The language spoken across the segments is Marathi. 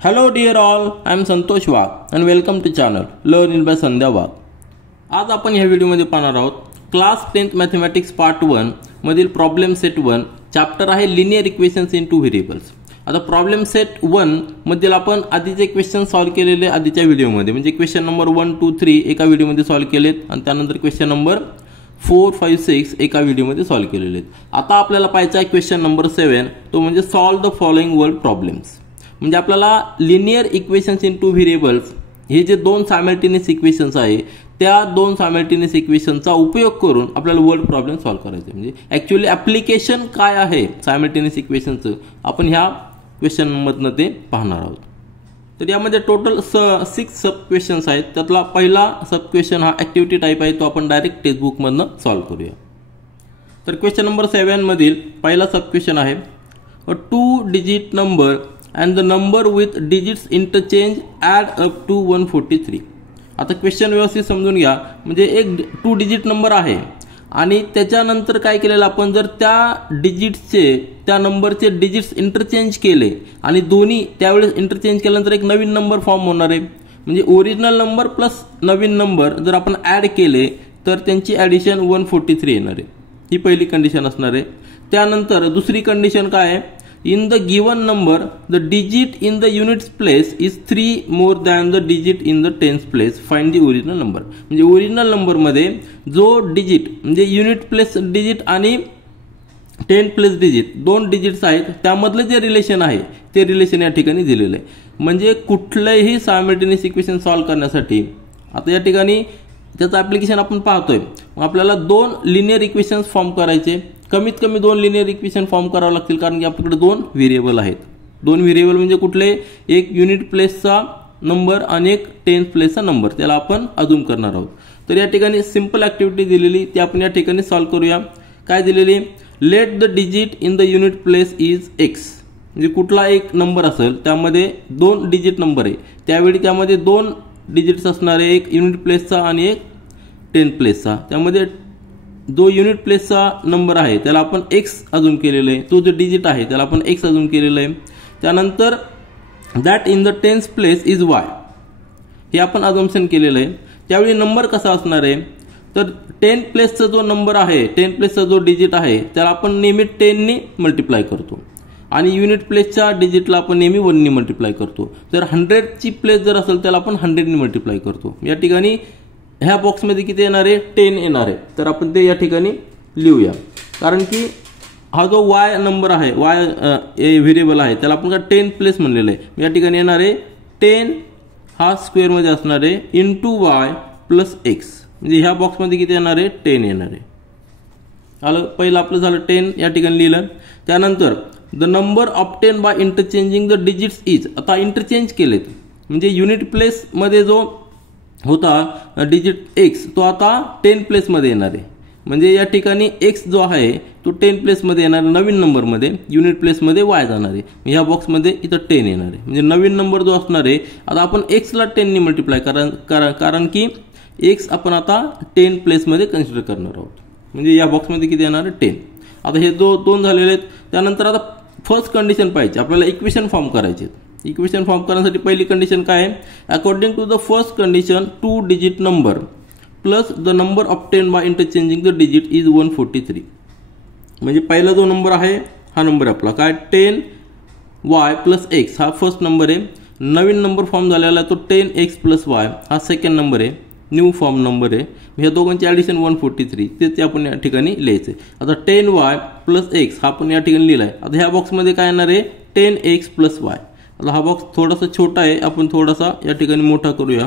Hello dear all, I am Santosh Wagh and welcome to channel Learn in by Sandhya Wagh. आज आपण ह्या व्हिडिओमध्ये पाहणार आहोत क्लास 10th मॅथमॅटिक्स पार्ट 1 मधील प्रॉब्लेम सेट 1 चॅप्टर आहे linear equations in two variables. आता प्रॉब्लेम सेट 1 मधील आपण आधीचे क्वेश्चन सॉल्व केलेले आधीच्या व्हिडिओमध्ये म्हणजे क्वेश्चन नंबर 1 2 3 एका व्हिडिओमध्ये सॉल्व केलेत आणि त्यानंतर क्वेश्चन नंबर 4 5 6 एका व्हिडिओमध्ये सॉल्व केलेले आहेत. आता आपल्याला पाहायचा आहे क्वेश्चन नंबर 7 तो म्हणजे solve the following word problems. म्हणजे आपल्याला linear equations in two variables हे जे दोन सायमल्टेनियस इक्वेशन्स आहे त्या दोन सायमल्टेनियस इक्वेशनचा उपयोग करून आपल्याला वर्ड प्रॉब्लेम सॉल्व करायचे. म्हणजे ॲक्च्युअली ॲप्लिकेशन काय आहे सायमल्टेनियस इक्वेशनचं आपण ह्या क्वेश्चन मधनं ते पाहणार आहोत. तर यामध्ये टोटल 6 सब क्वेश्चन्स आहेत. त्यातला पहिला सब क्वेश्चन हा ॲक्टिव्हिटी टाईप आहे तो आपण डायरेक्ट टेक्स्टबुकमधनं सॉल्व करूया. तर क्वेश्चन नंबर 7 मधील पहिला सब क्वेश्चन आहे 2 digit number and the number with digits interchange add up to 143. आता क्वेश्चन व्यवस्थित समजून घ्या. म्हणजे एक 2 डिजिट नंबर आहे आणि त्याच्यानंतर काय केलेलं आपण जर त्या डिजिट्सचे त्या नंबरचे डिजिट्स इंटरचेंज केले आणि दोन्ही त्यावेळेस इंटरचेंज केल्यानंतर एक नवीन नंबर फॉर्म होणार आहे. म्हणजे ओरिजिनल नंबर प्लस नवीन नंबर जर आपण ॲड केले तर त्यांची ॲडिशन 143 येणार आहे. ही पहिली कंडिशन असणार आहे. त्यानंतर दुसरी कंडिशन काय आहे In the given number, the digit in the units place is 3 more than the digit in the tens place. Find the original number. म्हणजे ओरिजिनल नंबर मध्ये जो डिजिट म्हणजे युनिट प्लेस डिजिट आणि 10 प्लेस डिजिट दोन डिजिट्स आहेत त्यामधलं जे रिलेशन आहे ते रिलेशन या ठिकाणी दिलेलं आहे. म्हणजे कुठलंही सायमल्टेनियस इक्वेशन सॉल्व करण्यासाठी आता या ठिकाणी त्याचं ॲप्लिकेशन आपण पाहतोय. मग आपल्याला दोन लिनियर इक्वेशन्स फॉर्म करायचे. कमीत कमी 2 लिनियर इक्वेशन फॉर्म करावं लागतील कारण की आपल्याकडे 2 व्हेरिएबल आहेत. 2 व्हेरिएबल म्हणजे कुठले एक युनिट प्लेसचा नंबर आणि एक 10 प्लेसचा नंबर त्याला आपण अजून करणार आहोत. तर या ठिकाणी सिंपल ॲक्टिव्हिटी दिलेली ती आपण या ठिकाणी सॉल्व करूया. काय दिलेली let the digit in the unit place is x. म्हणजे कुठला एक नंबर असेल त्यामध्ये 2 डिजिट नंबर आहे त्यावेळी त्यामध्ये 2 डिजिट्स असणार आहे एक युनिट प्लेसचा आणि एक 10 प्लेसचा. त्यामध्ये जो युनिट प्लेसचा नंबर आहे त्याला आपण एक्स अजून केलेलं आहे. तो जो डिजिट आहे त्याला आपण एक्स अजून केलेलं आहे. त्यानंतर that in the tense place is why हे आपण अजम्पशन केलेलं आहे. त्यावेळी नंबर कसा असणार आहे तर 10 प्लेसचा जो नंबर आहे 10 प्लेसचा जो डिजिट आहे त्याला आपण नेहमी 10 ने मल्टिप्लाय करतो आणि युनिट प्लेसच्या डिजिटला आपण नेहमी 1 ने मल्टिप्लाय करतो. तर 100ची प्लेस जर असेल त्याला आपण 100 ने मल्टिप्लाय करतो. या ठिकाणी ह्या बॉक्समध्ये किती येणार आहे 10 येणार आहे. तर आपण ते या ठिकाणी लिहूया कारण की हा जो वाय नंबर आहे वाय व्हेरिएबल आहे त्याला आपण का 10 प्लेस म्हणलेलं आहे. या ठिकाणी येणार आहे 10 हा स्क्वेअरमध्ये असणार आहे इंटू वाय प्लस एक्स. म्हणजे ह्या बॉक्समध्ये किती येणार आहे 10 येणार आहे. आलं पहिलं आपलं झालं 10 या ठिकाणी लिहिलं. त्यानंतर the number obtained by interchanging the digits is आता इंटरचेंज केलेत म्हणजे युनिट प्लेसमध्ये जो होता डिजिट एक्स तो आता 10 प्लेसमध्ये येणार आहे. म्हणजे या ठिकाणी एक्स जो आहे तो 10 प्लेसमध्ये येणार नवीन नंबरमध्ये युनिट प्लेसमध्ये वाय जाणार आहे. ह्या बॉक्समध्ये इथं 10 येणार आहे. म्हणजे नवीन नंबर जो असणार आहे आता आपण एक्सला 10 ने मल्टिप्लाय कारण की एक्स आपण आता 10 प्लेसमध्ये कन्सिडर करणार आहोत. म्हणजे या बॉक्समध्ये किती येणार आहे 10. आता हे दोन झालेले आहेत. त्यानंतर आता फर्स्ट कंडिशन पाहिजे आपल्याला इक्वेशन फॉर्म करायचे. इक्वेशन फॉर्म करण्यासाठी पहिली कंडिशन काय आहे according to the first condition 2 digit number plus the number obtained by interchanging the digit is 143. म्हणजे पहिला जो नंबर आहे हा नंबर आपला काय 10 वाय प्लस एक्स हा फर्स्ट नंबर आहे. नवीन नंबर फॉर्म झालेला आहे तो 10x प्लस वाय हा सेकंड नंबर आहे न्यू फॉर्म नंबर आहे. ह्या दोघांची ॲडिशन 143 ते आपण या ठिकाणी लिहायचं आहे. आता 10y प्लस एक्स हा आपण या ठिकाणी लिहिला आहे. आता ह्या बॉक्समध्ये काय येणार आहे 10x प्लस वाय. आता हा बॉक्स थोडासा छोटा आहे आपण थोडासा या ठिकाणी मोठा करूया.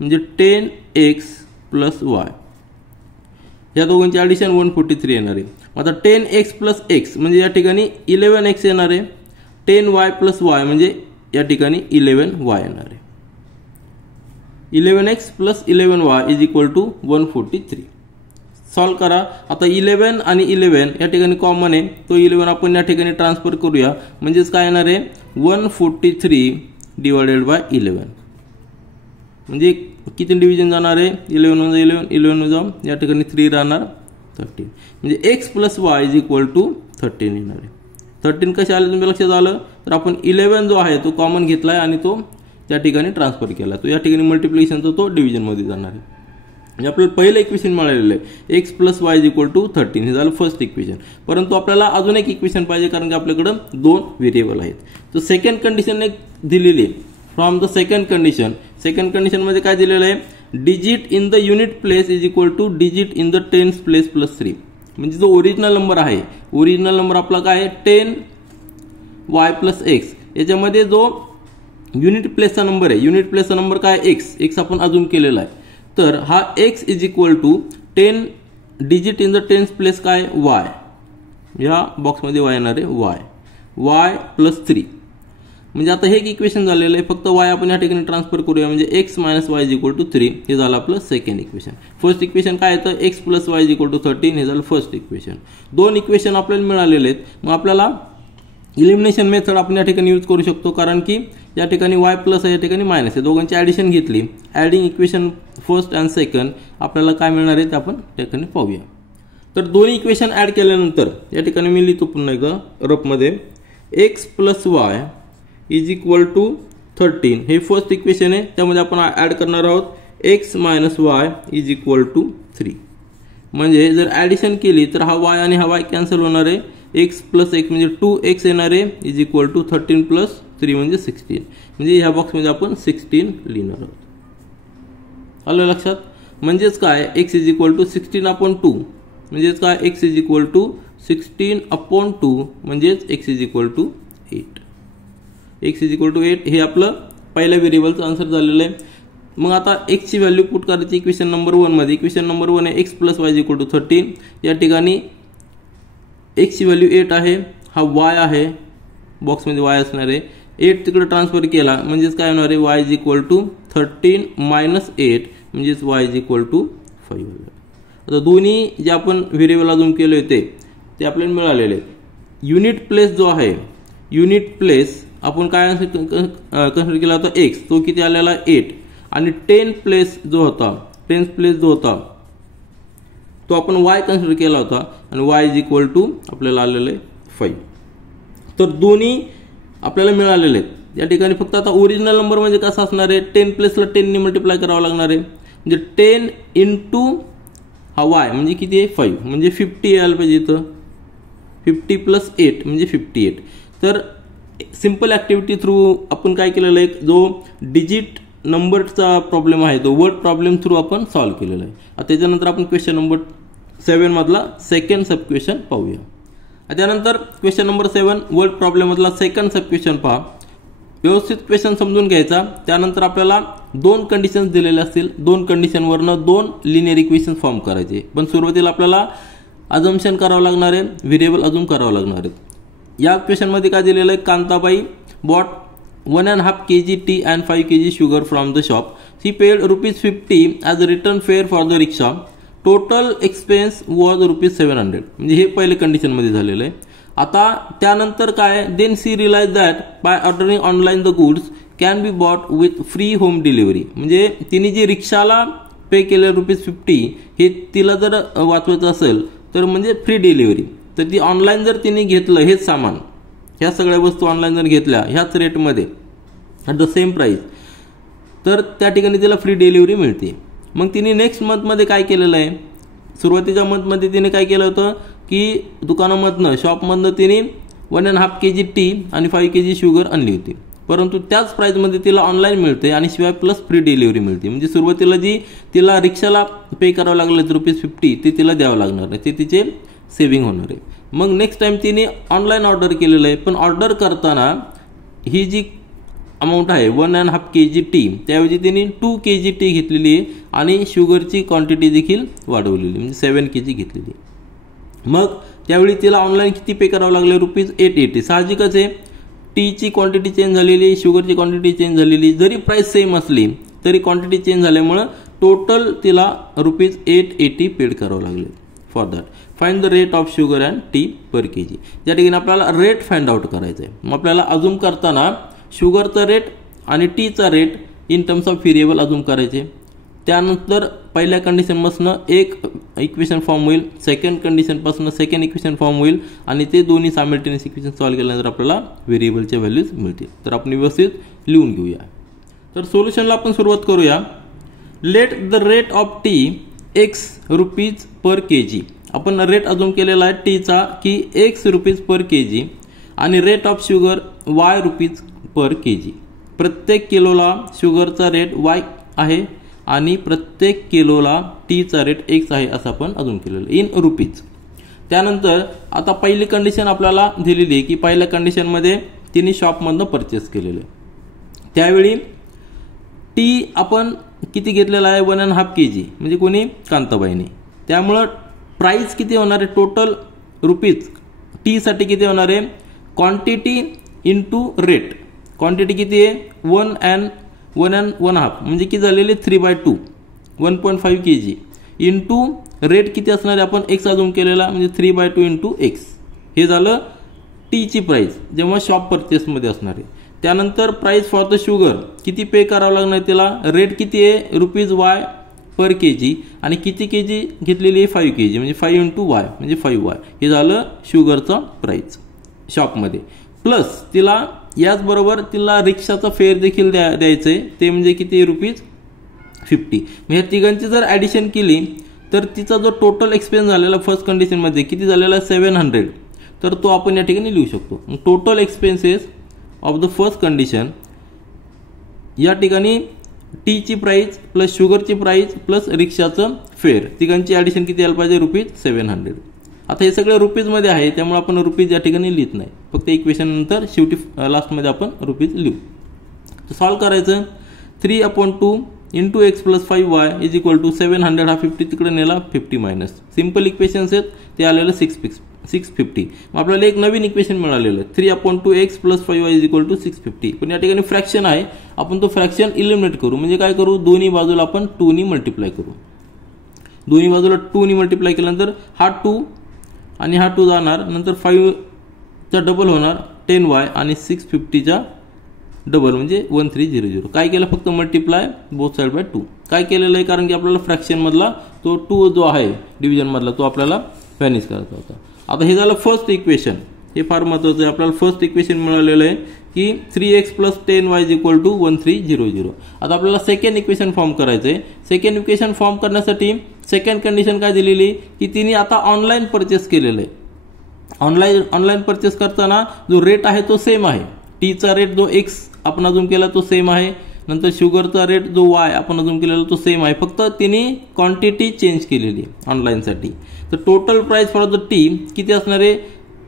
म्हणजे 10x प्लस वाय या दोघांची ॲडिशन 143 येणार आहे. आता 10x प्लस एक्स म्हणजे या ठिकाणी 11x येणार आहे. 10y प्लस वाय म्हणजे या ठिकाणी 11y येणार आहे. 11x plus 11y is equal to 143. Solve करा. आता 11 आणि 11 या ठिकाणी कॉमन आहे तो 11 आपण या ठिकाणी ट्रान्सफर करूया. म्हणजेच काय येणार आहे 143 डिवायडेड बाय 11. म्हणजे किती डिव्हिजन जाणार आहे 11 मध्ये 11 जाऊन या ठिकाणी 3 राहणार 13. म्हणजे x plus y is equal to 13 येणार आहे. 13 कशा आले तुम्ही लक्षात आलं तर आपण 11 जो आहे तो कॉमन घेतलाय आणि तो त्या ठिकाणी ट्रान्सफर केला. तो या ठिकाणी मल्टिप्लिकेशनचा तो डिव्हिजनमध्ये जाणार आहे. म्हणजे आपल्याला पहिलं इक्वेशन मिळालेलं आहे x + y = 13 हे झालं फर्स्ट इक्वेशन. परंतु आपल्याला अजून एक इक्वेशन पाहिजे कारण की आपल्याकडे 2 व्हेरिएबल आहेत. तर सेकंड कंडिशन एक दिलेली आहे. फ्रॉम द सेकंड कंडिशन मध्ये काय दिलेलं आहे digit in the unit place = digit in the tense place +3. म्हणजे जो ओरिजिनल नंबर आहे ओरिजिनल नंबर आपला काय आहे 10y + x. याच्यामध्ये जो युनिट प्लेसचा नंबर आहे युनिट प्लेसचा नंबर काय x आपण अजूम केलेला आहे. तर हा x = 10 digit in the tense place काय y. या बॉक्समध्ये y येणार आहे y +3. म्हणजे आता हे एक इक्वेशन झालेलं आहे. फक्त y आपण या ठिकाणी ट्रान्सफर करूया म्हणजे x - y = 3 हे झालं आपलं सेकंड इक्वेशन. फर्स्ट इक्वेशन काय येतं x + y = 13 हे झालं फर्स्ट इक्वेशन. 2 इक्वेशन आपल्याला मिळालेले आहेत. मग आपल्याला इलिमिनेशन मेथड आपण या ठिकाणी यूज करू शकतो कारण की या ठिकाणी y प्लस आहे या ठिकाणी मायनस आहे. दोघांची ॲडिशन घेतली adding equation first and second आपल्याला काय मिळणार आहे ते आपण त्या ठिकाणी पाहूया. तर दोन्ही इक्वेशन ॲड केल्यानंतर या ठिकाणी मी लिहितो पुन्हा एकदा रफमध्ये x + y = 13 हे फर्स्ट इक्वेशन आहे. त्यामध्ये आपण ॲड करणार आहोत x - y = 3. म्हणजे जर ॲडिशन केली तर हा y आणि हा y कॅन्सल होणार आहे. x + x म्हणजे 2x येणार आहे = 13 + 3 म्हणजे 16. म्हणजे ह्या बॉक्समध्ये आपण 16 लिहिणार आहोत. आलं लक्षात. म्हणजेच काय x = 16/2 म्हणजेच काय x = 16/2 म्हणजेच x = 8. x = 8 हे आपलं पहिल्या व्हेरिएबलचं आन्सर झालेलं आहे. मग आता x ची व्हॅल्यू पुट करायची इक्वेशन नंबर 1 मध्ये. इक्वेशन नंबर 1 आहे x + y = 13. या ठिकाणी x ची व्हॅल्यू 8 आहे हा y आहे बॉक्समध्ये y असणार आहे. 8 तिकडे ट्रान्सफर केला म्हणजेच काय होणार आहे y = 13 - 8 म्हणजेच y = 5. आता दोन्ही जे आपण व्हेरिएबल अजून केले होते ते आपल्याला मिळालेले. युनिट प्लेस जो आहे युनिट प्लेस आपण काय कन्सिडर केला होता x तो किती आलेला 8 आणि 10 प्लेस जो होता तो आपण y कन्सिडर केला होता आणि y = आपल्याला आलेलं आहे 5. तर दोन्ही आपल्याला मिळालेले आहेत. या ठिकाणी फक्त आता ओरिजिनल नंबर म्हणजे कसा असणार आहे 10 प्लेसला 10 ने मल्टिप्लाय करावं लागणार आहे. म्हणजे 10 × हा y म्हणजे किती आहे 5 म्हणजे 50 यायला पाहिजे इथं. 50 + 8 म्हणजे 58. तर सिंपल ॲक्टिव्हिटी थ्रू आपण काय केलेलं आहे जो डिजिट नंबरचा प्रॉब्लेम आहे तो वर्ड प्रॉब्लेम थ्रू आपण सॉल्व्ह केलेला आहे. आता त्याच्यानंतर आपण क्वेश्चन नंबर 7 मधला सेकंड सब क्वेश्चन पाहूया. त्यानंतर क्वेश्चन नंबर 7 वर्ड प्रॉब्लेम मधला सेकंड सब क्वेश्चन पहा. व्यवस्थित क्वेश्चन समजून घ्यायचा. त्यानंतर आपल्याला 2 कंडिशन्स दिलेले असतील. 2 कंडिशनवरनं 2 लिनियर इक्वेशन फॉर्म करायचे. पण सुरुवातीला आपल्याला अजम्पशन करावं लागणार आहे व्हेरिएबल अजूम करावं लागणार आहे. या क्वेश्चनमध्ये काय दिलेलं आहे Kantabai bought 1.5 kg tea and 5 kg sugar from the shop. She paid ₹50 as a return fare for the rickshaw. Total expense was ₹700. म्हणजे हे पहिले कंडिशन मध्ये झालेलं आहे. आता त्यानंतर काय then she realised that by ordering online the goods can be bought with free home delivery. म्हणजे तिने जे रिक्षाला पे केलं ₹50 हे तिला जर वाचवायचं असेल तर म्हणजे फ्री डिलिव्हरी. तर ती ऑनलाईन जर तिने घेतलं हेच सामान ह्या सगळ्या वस्तू ऑनलाईन जर घेतल्या ह्याच रेटमध्ये ॲट द सेम प्राईस तर त्या ठिकाणी तिला फ्री डिलिव्हरी मिळते. मग तिने नेक्स्ट मंथमध्ये काय केलेलं आहे सुरुवातीच्या मंथमध्ये तिने काय केलं होतं की दुकानामधनं शॉपमधनं तिने 1.5 kg टी आणि 5 kg शुगर आणली होती. परंतु त्याच प्राईजमध्ये तिला ऑनलाईन मिळते आणि शिवाय प्लस फ्री डिलिव्हरी मिळते. म्हणजे सुरुवातीला जी तिला रिक्षाला पे करावं लागलं ₹50 ते तिला द्यावं लागणार आहे. ते तिचे सेव्हिंग होणार आहे. मग नेक्स्ट टाइम तिने ऑनलाईन ऑर्डर केलेलं आहे. पण ऑर्डर करताना ही जी अमाऊंट आहे 1.5 kg टी त्याऐवजी तिने 2 kg टी घेतलेली आहे आणि शुगरची क्वांटिटी देखील वाढवलेली म्हणजे 7 kg घेतलेली. मग त्यावेळी तिला ऑनलाईन किती पे करावं लागले ₹880. साहजिकच आहे टीची क्वांटिटी चेंज झालेली शुगरची क्वांटिटी चेंज झालेली. जरी प्राइस सेम असली तरी क्वांटिटी चेंज झाल्यामुळं टोटल तिला ₹880 पेड करावं लागले. For that find the rate of sugar and T per kg. या ठिकाणी आपल्याला रेट फाइंड आउट करायचं आहे. मग आपल्याला अजूम करताना शुगरचा रेट आणि टीचा rate in terms of variable assume करायचे. त्यानंतर पहिल्या कंडिशनपासून एक इक्वेशन फॉर्म होईल, सेकंड कंडिशनपासून सेकंड इक्वेशन फॉर्म होईल आणि ते दोन्ही सायमल्टेनियस इक्वेशन सॉल्व्ह केल्यानंतर आपल्याला व्हेरिएबलच्या व्हॅल्यूज मिळतील. तर आपण व्यवस्थित लिहून घेऊया. तर सोल्युशनला आपण सुरुवात करूया. Let the rate of T x rupees per KG. आपण रेट अजून केलेला आहे टीचा की एक्स रुपीज पर केजी आणि rate of sugar Y rupees per KG. प्रत्येक किलोला शुगरचा रेट वाय आहे आणि प्रत्येक किलोला टीचा रेट एक्स आहे असं आपण अजून केलेलं इन रुपीज. त्यानंतर आता पहिली कंडिशन आपल्याला दिलेली आहे की पहिल्या कंडिशनमध्ये तिने शॉपमधनं परचेस केलेलं आहे. त्यावेळी टी आपण किती घेतलेला आहे 1.5 kg म्हणजे कोणी कांताबाईने. त्यामुळं प्राइस किती होणार आहे टोटल रुपीज टीसाठी किती होणार आहे क्वांटिटी इंटू रेट. क्वांटिटी किती आहे 1 and 1.5 म्हणजे किती झालेले 3/2 1.5 kg इंटू रेट किती असणार आहे आपण एक्स अजून केलेला म्हणजे 3/2 इंटू एक्स. हे झालं टीची प्राइस जेव्हा शॉप परचेसमध्ये असणार आहे. त्यानंतर प्राइस फॉर द शुगर किती पे करावं लागणार त्याला रेट किती आहे रुपीज वाय पर केजी आणि किती केजी घेतलेली आहे 5 kg म्हणजे 5 इंटू वाय म्हणजे 5y. हे झालं शुगरचं प्राइस शॉपमध्ये. प्लस तिला याचबरोबर तिला रिक्षाचा फेअर देखील द्यायचं आहे ते म्हणजे किती रुपीज 50. म्हणजे तिघांची जर ॲडिशन केली तर तिचा जो टोटल एक्सपेन्स झालेला फर्स्ट कंडिशनमध्ये किती झालेला 700 तर तो आपण या ठिकाणी लिहू शकतो. Total expenses of the first condition या ठिकाणी टीची प्राइस प्लस शुगरची प्राइस प्लस रिक्षाचं फेअर तिघांची ॲडिशन किती यायला पाहिजे रुपीज 700. आता हे सगळं रुपीजमध्ये आहे त्यामुळे आपण रुपीज या ठिकाणी लिहित नाही फक्त इक्वेशन नंतर शेवटी लास्टमध्ये आपण रुपीज लिहू. तर सॉल्व करायचं 3/2 into x plus 5y is equal to 700 हा 50 तिकडे नेला 50 मायनस. सिम्पल इक्वेशन्स आहेत ते आलेलं 650. मग आपल्याला एक नवीन इक्वेशन मिळालेलं 3/2 x plus 5y is equal to 650. पण या ठिकाणी फ्रॅक्शन आहे आपण तो फ्रॅक्शन इलिमिनेट करू म्हणजे काय करू दोन्ही बाजूला आपण 2 ने मल्टिप्लाय करू. दोन्ही बाजूला 2 ने मल्टिप्लाय केल्यानंतर हा 2 आणि हा 2 जाणार नंतर 5चा डबल होणार 10y आणि 650चा डबल म्हणजे 1300. काय केलं फक्त मल्टिप्लाय बोथ साइड बाय 2. काय केलेलं आहे कारण की आपल्याला फ्रॅक्शन मधला तो 2 जो आहे डिव्हिजन मधला तो आपल्याला व्हॅनिश करायचा होता. आता हे झालं फर्स्ट इक्वेशन. हे फार महत्त्वाचं आहे. आपल्याला फर्स्ट इक्वेशन मिळालेलं आहे की 3x plus 10y is equal to 1300. आता आपल्याला सेकंड इक्वेशन फॉर्म करायचं आहे. सेकंड इक्वेशन फॉर्म करण्यासाठी सेकंड कंडिशन काय दिलेली की तिने आता ऑनलाईन परचेस केलेलं आहे. ऑनलाईन परचेस करताना जो रेट आहे तो सेम आहे. टीचा रेट जो एक्स आपण अजून केला तो सेम आहे. नंतर शुगरचा रेट जो वाय आपण अजून केलेला तो सेम आहे. फक्त तिने क्वांटिटी चेंज केलेली आहे ऑनलाईनसाठी. तर total price for the T किती असणार आहे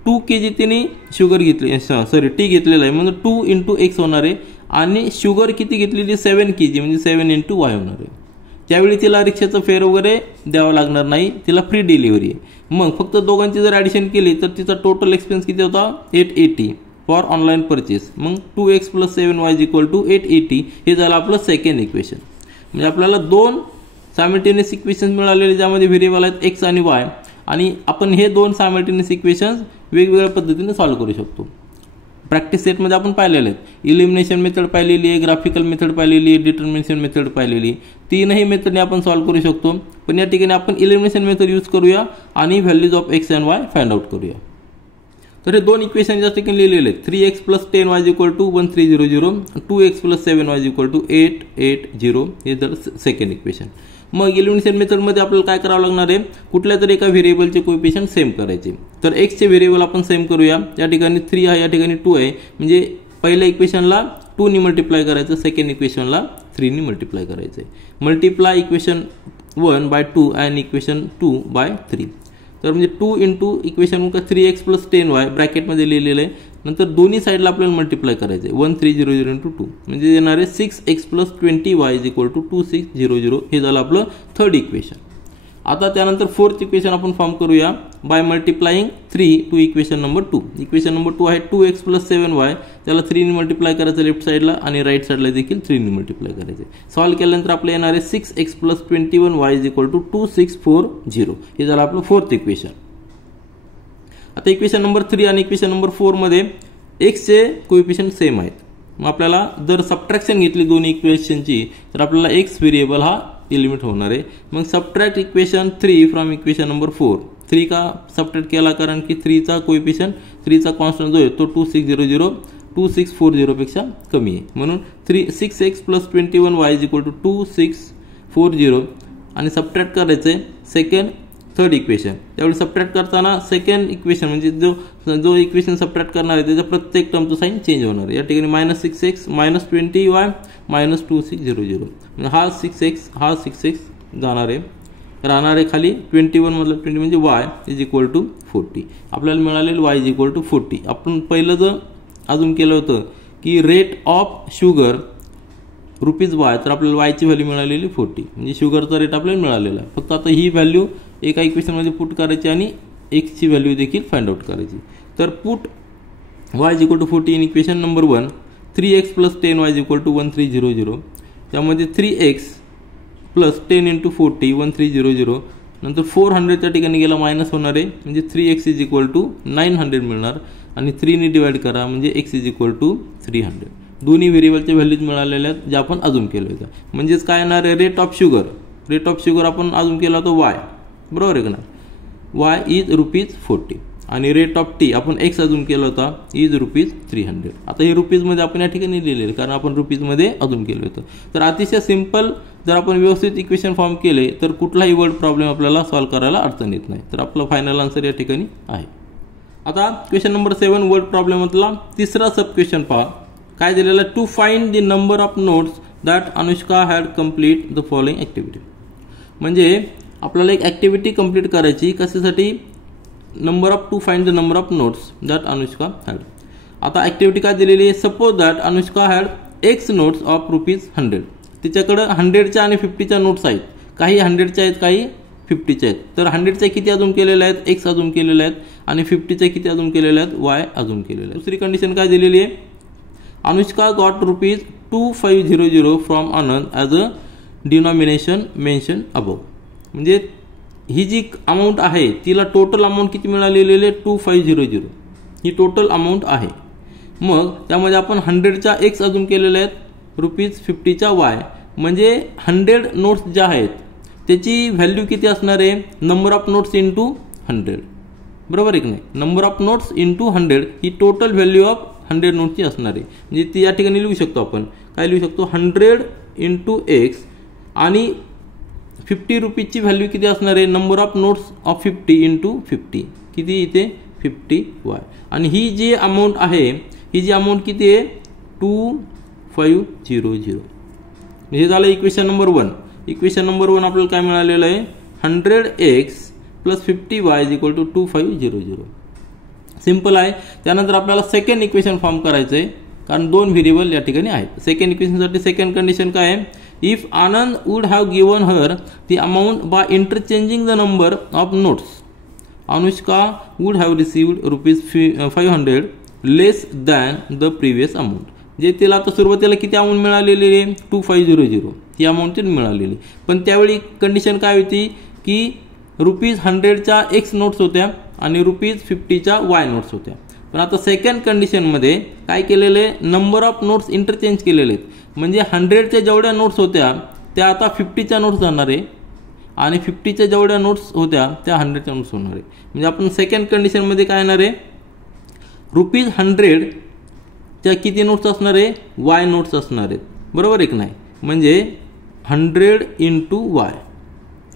2 kg तिने शुगर घेतली टी घेतलेला आहे म्हणजे 2 इंटू एक्स होणार आहे आणि शुगर किती घेतलेली 7 kg म्हणजे 7 इंटू वाय होणार आहे. त्यावेळी तिला रिक्षाचं फेअर वगैरे द्यावं लागणार नाही तिला फ्री डिलिव्हरी आहे. मग फक्त दोघांची जर ॲडिशन केली तर तिचा टोटल एक्सपेन्स किती होता 880 फॉर ऑनलाईन परचेस. मग 2x plus 7y is equal to 880 हे झालं आपलं सेकंड इक्वेशन. म्हणजे आपल्याला दोन सायमल्टेनियस इक्वेशन मिळालेले ज्यामध्ये व्हेरिएबल आहेत एक्स आणि वाय आणि आपण हे दोन सायमल्टेनियस इक्वेशन्स वेगवेगळ्या पद्धतीने सॉल्व्ह करू शकतो. प्रॅक्टिस सेटमध्ये आपण पाहिलेले आहेत. इलिमिनेशन मेथड पाहिलेली आहे, ग्राफिकल मेथड पाहिलेली आहे, डिटर्मिनेशन मेथड पाहिलेली. तीनही मेथडने आपण सॉल्व्ह करू शकतो. पण या ठिकाणी आपण इलिमिनेशन मेथड यूज करूया आणि values of x and Y find out करूया. तर हे दोन इक्वेशन या ठिकाणी लिहिलेले आहेत 3x plus 10y is equal to 1300 2x plus 7y is equal to 880 हे तर सेकंड इक्वेशन. मग इलिमिनेशन मेथडमध्ये आपल्याला काय करावं लागणार आहे कुठल्या तरी एका व्हेरिएबलचे कोएफिशियंट सेम करायचे. तर एक्सचे व्हेरिएबल आपण सेम करूया. या ठिकाणी 3 आहे या ठिकाणी 2 आहे म्हणजे पहिल्या इक्वेशनला 2 ने मल्टिप्लाय करायचं सेकंड इक्वेशनला 3 ने मल्टिप्लाय करायचं. Multiply equation 1 by 2 and equation 2 by 3. तर म्हणजे 2 into equation 3x plus 10y ब्रॅकेटमध्ये लिहिलेलं आहे. नंतर दोन्ही साईडला आपल्याला मल्टिप्लाय करायचं आहे 1300 इंटू 2 म्हणजे येणार आहे 6x plus 20y is equal to 2600 हे झालं आपलं थर्ड इक्वेशन. आता त्यानंतर फोर्थ इक्वेशन आपण फॉर्म करूया by multiplying 3 to equation number 2. Equation number 2 आहे 2x प्लस 7y त्याला 3 ने मल्टिप्लाय करायचं लेफ्ट साईडला आणि राईट साईडला देखील 3 ने मल्टिप्लाय करायचे. सॉल्व्ह केल्यानंतर आपल्याला येणार आहे 6x plus 21y is equal to 2640 हे झालं आपलं फोर्थ इक्वेशन. आता इक्वेशन नंबर 3 आणि इक्वेशन नंबर 4 मध्ये एक्सचे कोएफिशियंट सेम आहेत. मग आपल्याला जर सबट्रॅक्शन घेतली दोन्ही इक्वेशनची तर आपल्याला एक्स व्हेरिएबल हा ती लिमिट होणार आहे. मग subtract equation 3 from equation number 4. 3 का सबट्रॅक्ट केला कारण की 3चा कोएफिशियंट 3चा कॉन्स्टंट जो आहे तो 2640 पेक्षा कमी आहे. म्हणून 6x + 21y = 2640 आणि सबट्रॅक्ट करायचं आहे थर्ड इक्वेशन. त्यावेळी सबट्रॅक्ट करताना सेकंड इक्वेशन म्हणजे जो इक्वेशन सबट्रॅक्ट करणार आहे त्याच्या प्रत्येक टर्मचं साईन चेंज होणार आहे. या ठिकाणी -6x -20y -2600 म्हणजे हा 6x जाणार आहे, राहणार आहे खाली 21 मधलं 20 म्हणजे y = 40. आपल्याला मिळालेलं y = 40. आपण पहिलं जर अजून केलं होतं की रेट ऑफ शुगर ₹y, तर आपल्याला y ची व्हॅल्यू मिळालेली 40 म्हणजे शुगरचा रेट आपल्याला मिळालेला आहे. फक्त आता ही व्हॅल्यू एका इक्वेशनमध्ये पुट करायची आणि x ची व्हॅल्यू देखील फाइंड आउट करायची. तर put y = 40 in equation number 1. 3x + 10y = 1300. त्यामध्ये 3x + 10 × 40 1300. नंतर 400 च्या ठिकाणी गेला मायनस होणार आहे म्हणजे 3x = 900 मिळणार आणि 3 ने डिवाइड करा म्हणजे x = 300. दोन्ही व्हेरिएबलच्या व्हॅल्यूज मिळालेल्या आहेत ज्या आपण अजूम केल्या होत्या. म्हणजेच काय येणार आहे, रेट ऑफ शुगर आपण अजूम केला होता y, बरोबर आहे का ना. y इज ₹40 आणि रेट ऑफ टी आपण x अजूम केला होता इज ₹300. आता हे रुपीजमध्ये आपण या ठिकाणी लिहिलेले कारण आपण रुपीजमध्ये अजूम केलं होतं. तर अतिशय सिंपल जर आपण व्यवस्थित इक्वेशन फॉर्म केले तर कुठलाही वर्ड प्रॉब्लेम आपल्याला सॉल्व्ह करायला अडचण येत नाही. तर आपला फायनल आन्सर या ठिकाणी आहे. आता क्वेश्चन नंबर 7 वर्ड प्रॉब्लेममधला तिसरा सब क्वेश्चन पहा. काय दिलेलं आहे, to find the number of notes that Anushka had complete the following activity. म्हणजे आपल्याला एक ॲक्टिव्हिटी कंप्लीट करायची, कशासाठी, to find the number of notes that Anushka had. आता ॲक्टिव्हिटी काय दिलेली आहे, suppose that Anushka had x notes of ₹100. तिच्याकडं 100च्या आणि 50च्या नोट्स आहेत, काही 100च्या आहेत काही 50च्या आहेत. तर 100च्या किती अजून केलेल्या आहेत, एक्स अजून केलेल्या आहेत आणि 50च्या किती अजून केलेल्या आहेत, वाय अजून केलेल्या आहेत. दुसरी कंडिशन काय दिलेली आहे, Anushka got ₹2500 from Anand as a denomination mention above. म्हणजे ही जी अमाऊंट आहे तिला टोटल अमाऊंट किती मिळालेली आहे, 2500 ही टोटल अमाऊंट आहे. मग त्यामध्ये आपण 100च्या एक्स अजून केलेल्या आहेत, ₹50च्या वाय, म्हणजे 100 नोट्स ज्या आहेत त्याची व्हॅल्यू किती असणार आहे, नंबर ऑफ नोट्स इंटू 100, बरोबर आहे की नाही. Number of notes into 100 he total value of 100 नोटची असणार आहे. म्हणजे ती या ठिकाणी लिहू शकतो आपण, काय लिहू शकतो, 100 × x आणि 50 रुपीजची व्हॅल्यू किती असणार आहे, नंबर ऑफ नोट्स ऑफ 50 × 50 किती इथे 50y. आणि ही जी अमाऊंट आहे ही जी अमाऊंट किती आहे 2500. हे झालं इक्वेशन नंबर 1. इक्वेशन नंबर 1 आपल्याला काय मिळालेलं आहे, 100x + 50y = 2500. सिंपल आहे. त्यानंतर आपल्याला सेकंड इक्वेशन फॉर्म करायचं आहे कारण दोन व्हेरिएबल या ठिकाणी आहेत. सेकंड इक्वेशनसाठी सेकंड कंडिशन काय आहे, if Anand would have given her the amount bye interchanging the number of notes, Anushka would have received ₹500 less than the previous amount. जे तिला आता सुरुवातीला किती अमाऊंट मिळालेली आहे, 2500 ही अमाऊंट मिळालेली. पण त्यावेळी कंडिशन काय होती की ₹100च्या एक्स नोट्स होत्या आणि ₹50च्या वाय नोट्स होत्या. पण आता सेकंड कंडिशनमध्ये काय केलेलं आहे, नंबर ऑफ नोट्स इंटरचेंज केलेले आहेत. म्हणजे 100च्या जेवढ्या नोट्स होत्या त्या आता 50च्या नोट्स जाणार आहे आणि 50च्या जेवढ्या नोट्स होत्या त्या 100च्या नोट्स होणार आहे. म्हणजे आपण सेकंड कंडिशनमध्ये काय येणार आहे, ₹100च्या किती नोट्स असणार आहे, वाय नोट्स असणार आहेत, बरोबर आहे की नाही. म्हणजे 100 × वाय,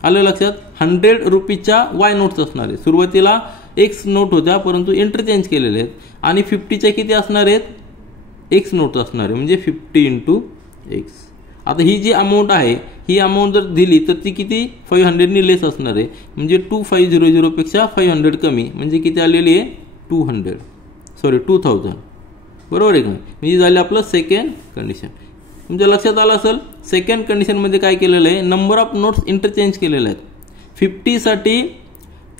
आलं लक्षात. 100 रुपीजच्या वाय नोट्स असणार आहे. सुरुवातीला एक्स नोट होत्या परंतु इंटरचेंज केलेले आहेत आणि 50च्या किती असणार आहेत, एक्स नोट असणार आहे म्हणजे 50 × x. आता ही जी अमाऊंट आहे ही अमाऊंट जर दिली तर ती किती 500 नी लेस असणार आहे. म्हणजे 2500 पेक्षा 500 कमी म्हणजे किती आलेली आहे 2000, बरोबर आहे का. म्हणजे झाले आपलं सेकंड कंडिशन. तुमच्या लक्षात आलं असेल सेकंड कंडिशनमध्ये काय केलेलं आहे, नंबर ऑफ नोट्स इंटरचेंज केलेले आहेत. 50साठी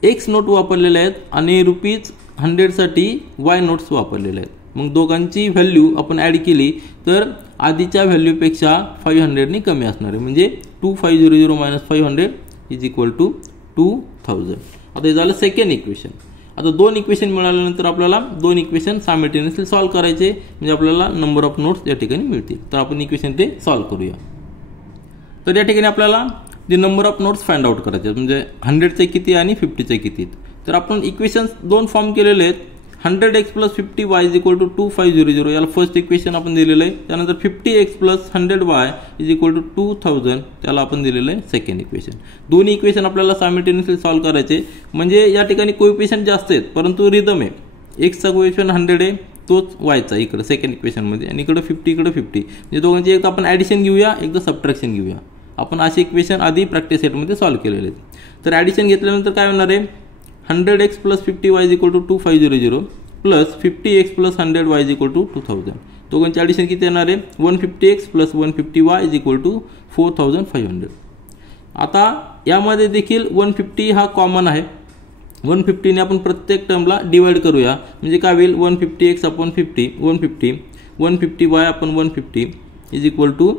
एक्स नोट वापरलेले आहेत आणि ₹100साठी वाय नोट्स वापरलेले आहेत. मग दोघांची व्हॅल्यू आपण ॲड केली तर आधीच्या व्हॅल्यूपेक्षा 500 नी कमी असणार आहे. म्हणजे 2500 - 500 = 2000. आता हे झालं सेकंड इक्वेशन. आता दोन इक्वेशन मिळाल्यानंतर आपल्याला दोन इक्वेशन सायमल्टेनियसली सॉल्व्ह करायचे म्हणजे आपल्याला नंबर ऑफ नोट्स या ठिकाणी मिळतील. तर आपण इक्वेशन ते सॉल्व्ह करूया. तर तर या ठिकाणी आपल्याला the number of notes find out करायचे, म्हणजे 100चे किती आणि 50चे किती. तर आपण इक्वेशन्स दोन फॉर्म केलेले आहेत. 100x + 50y = 2500 याला फर्स्ट इक्वेशन आपण दिलेलं आहे. त्यानंतर 50x + 100y = 2000 त्याला आपण दिलेलं आहे सेकंड इक्वेशन. दोन्ही इक्वेशन आपल्याला सायमल्टेनियसली सॉल्व्ह करायचे. म्हणजे या ठिकाणी कोएफिशियंट जास्त आहेत परंतु रिदम आहे. x चा कोएफिशियंट 100 आहे, तोच y चा इकडे सेकंड इक्वेशन मध्ये, आणि इकडे 50 इकडे 50. म्हणजे दोघांची एकदा आपण ॲडिशन घेऊया, एकदा सबट्रॅक्शन घेऊया. आपण असे इक्वेशन आधी प्रॅक्टिस सेटमध्ये सॉल्व्ह केलेले आहेत. तर ॲडिशन घेतल्यानंतर काय होणार आहे, 100x + 50y = 2500 plus 50x + 100y = 2000. दोघांची ॲडिशन किती येणार आहे, 150x + 150y = 4500. आता यामध्ये देखील 150 हा कॉमन आहे. 150 ने आपण प्रत्येक टर्मला डिवाइड करूया, म्हणजे काय होईल, 150x / 50 150, 150y / 150 =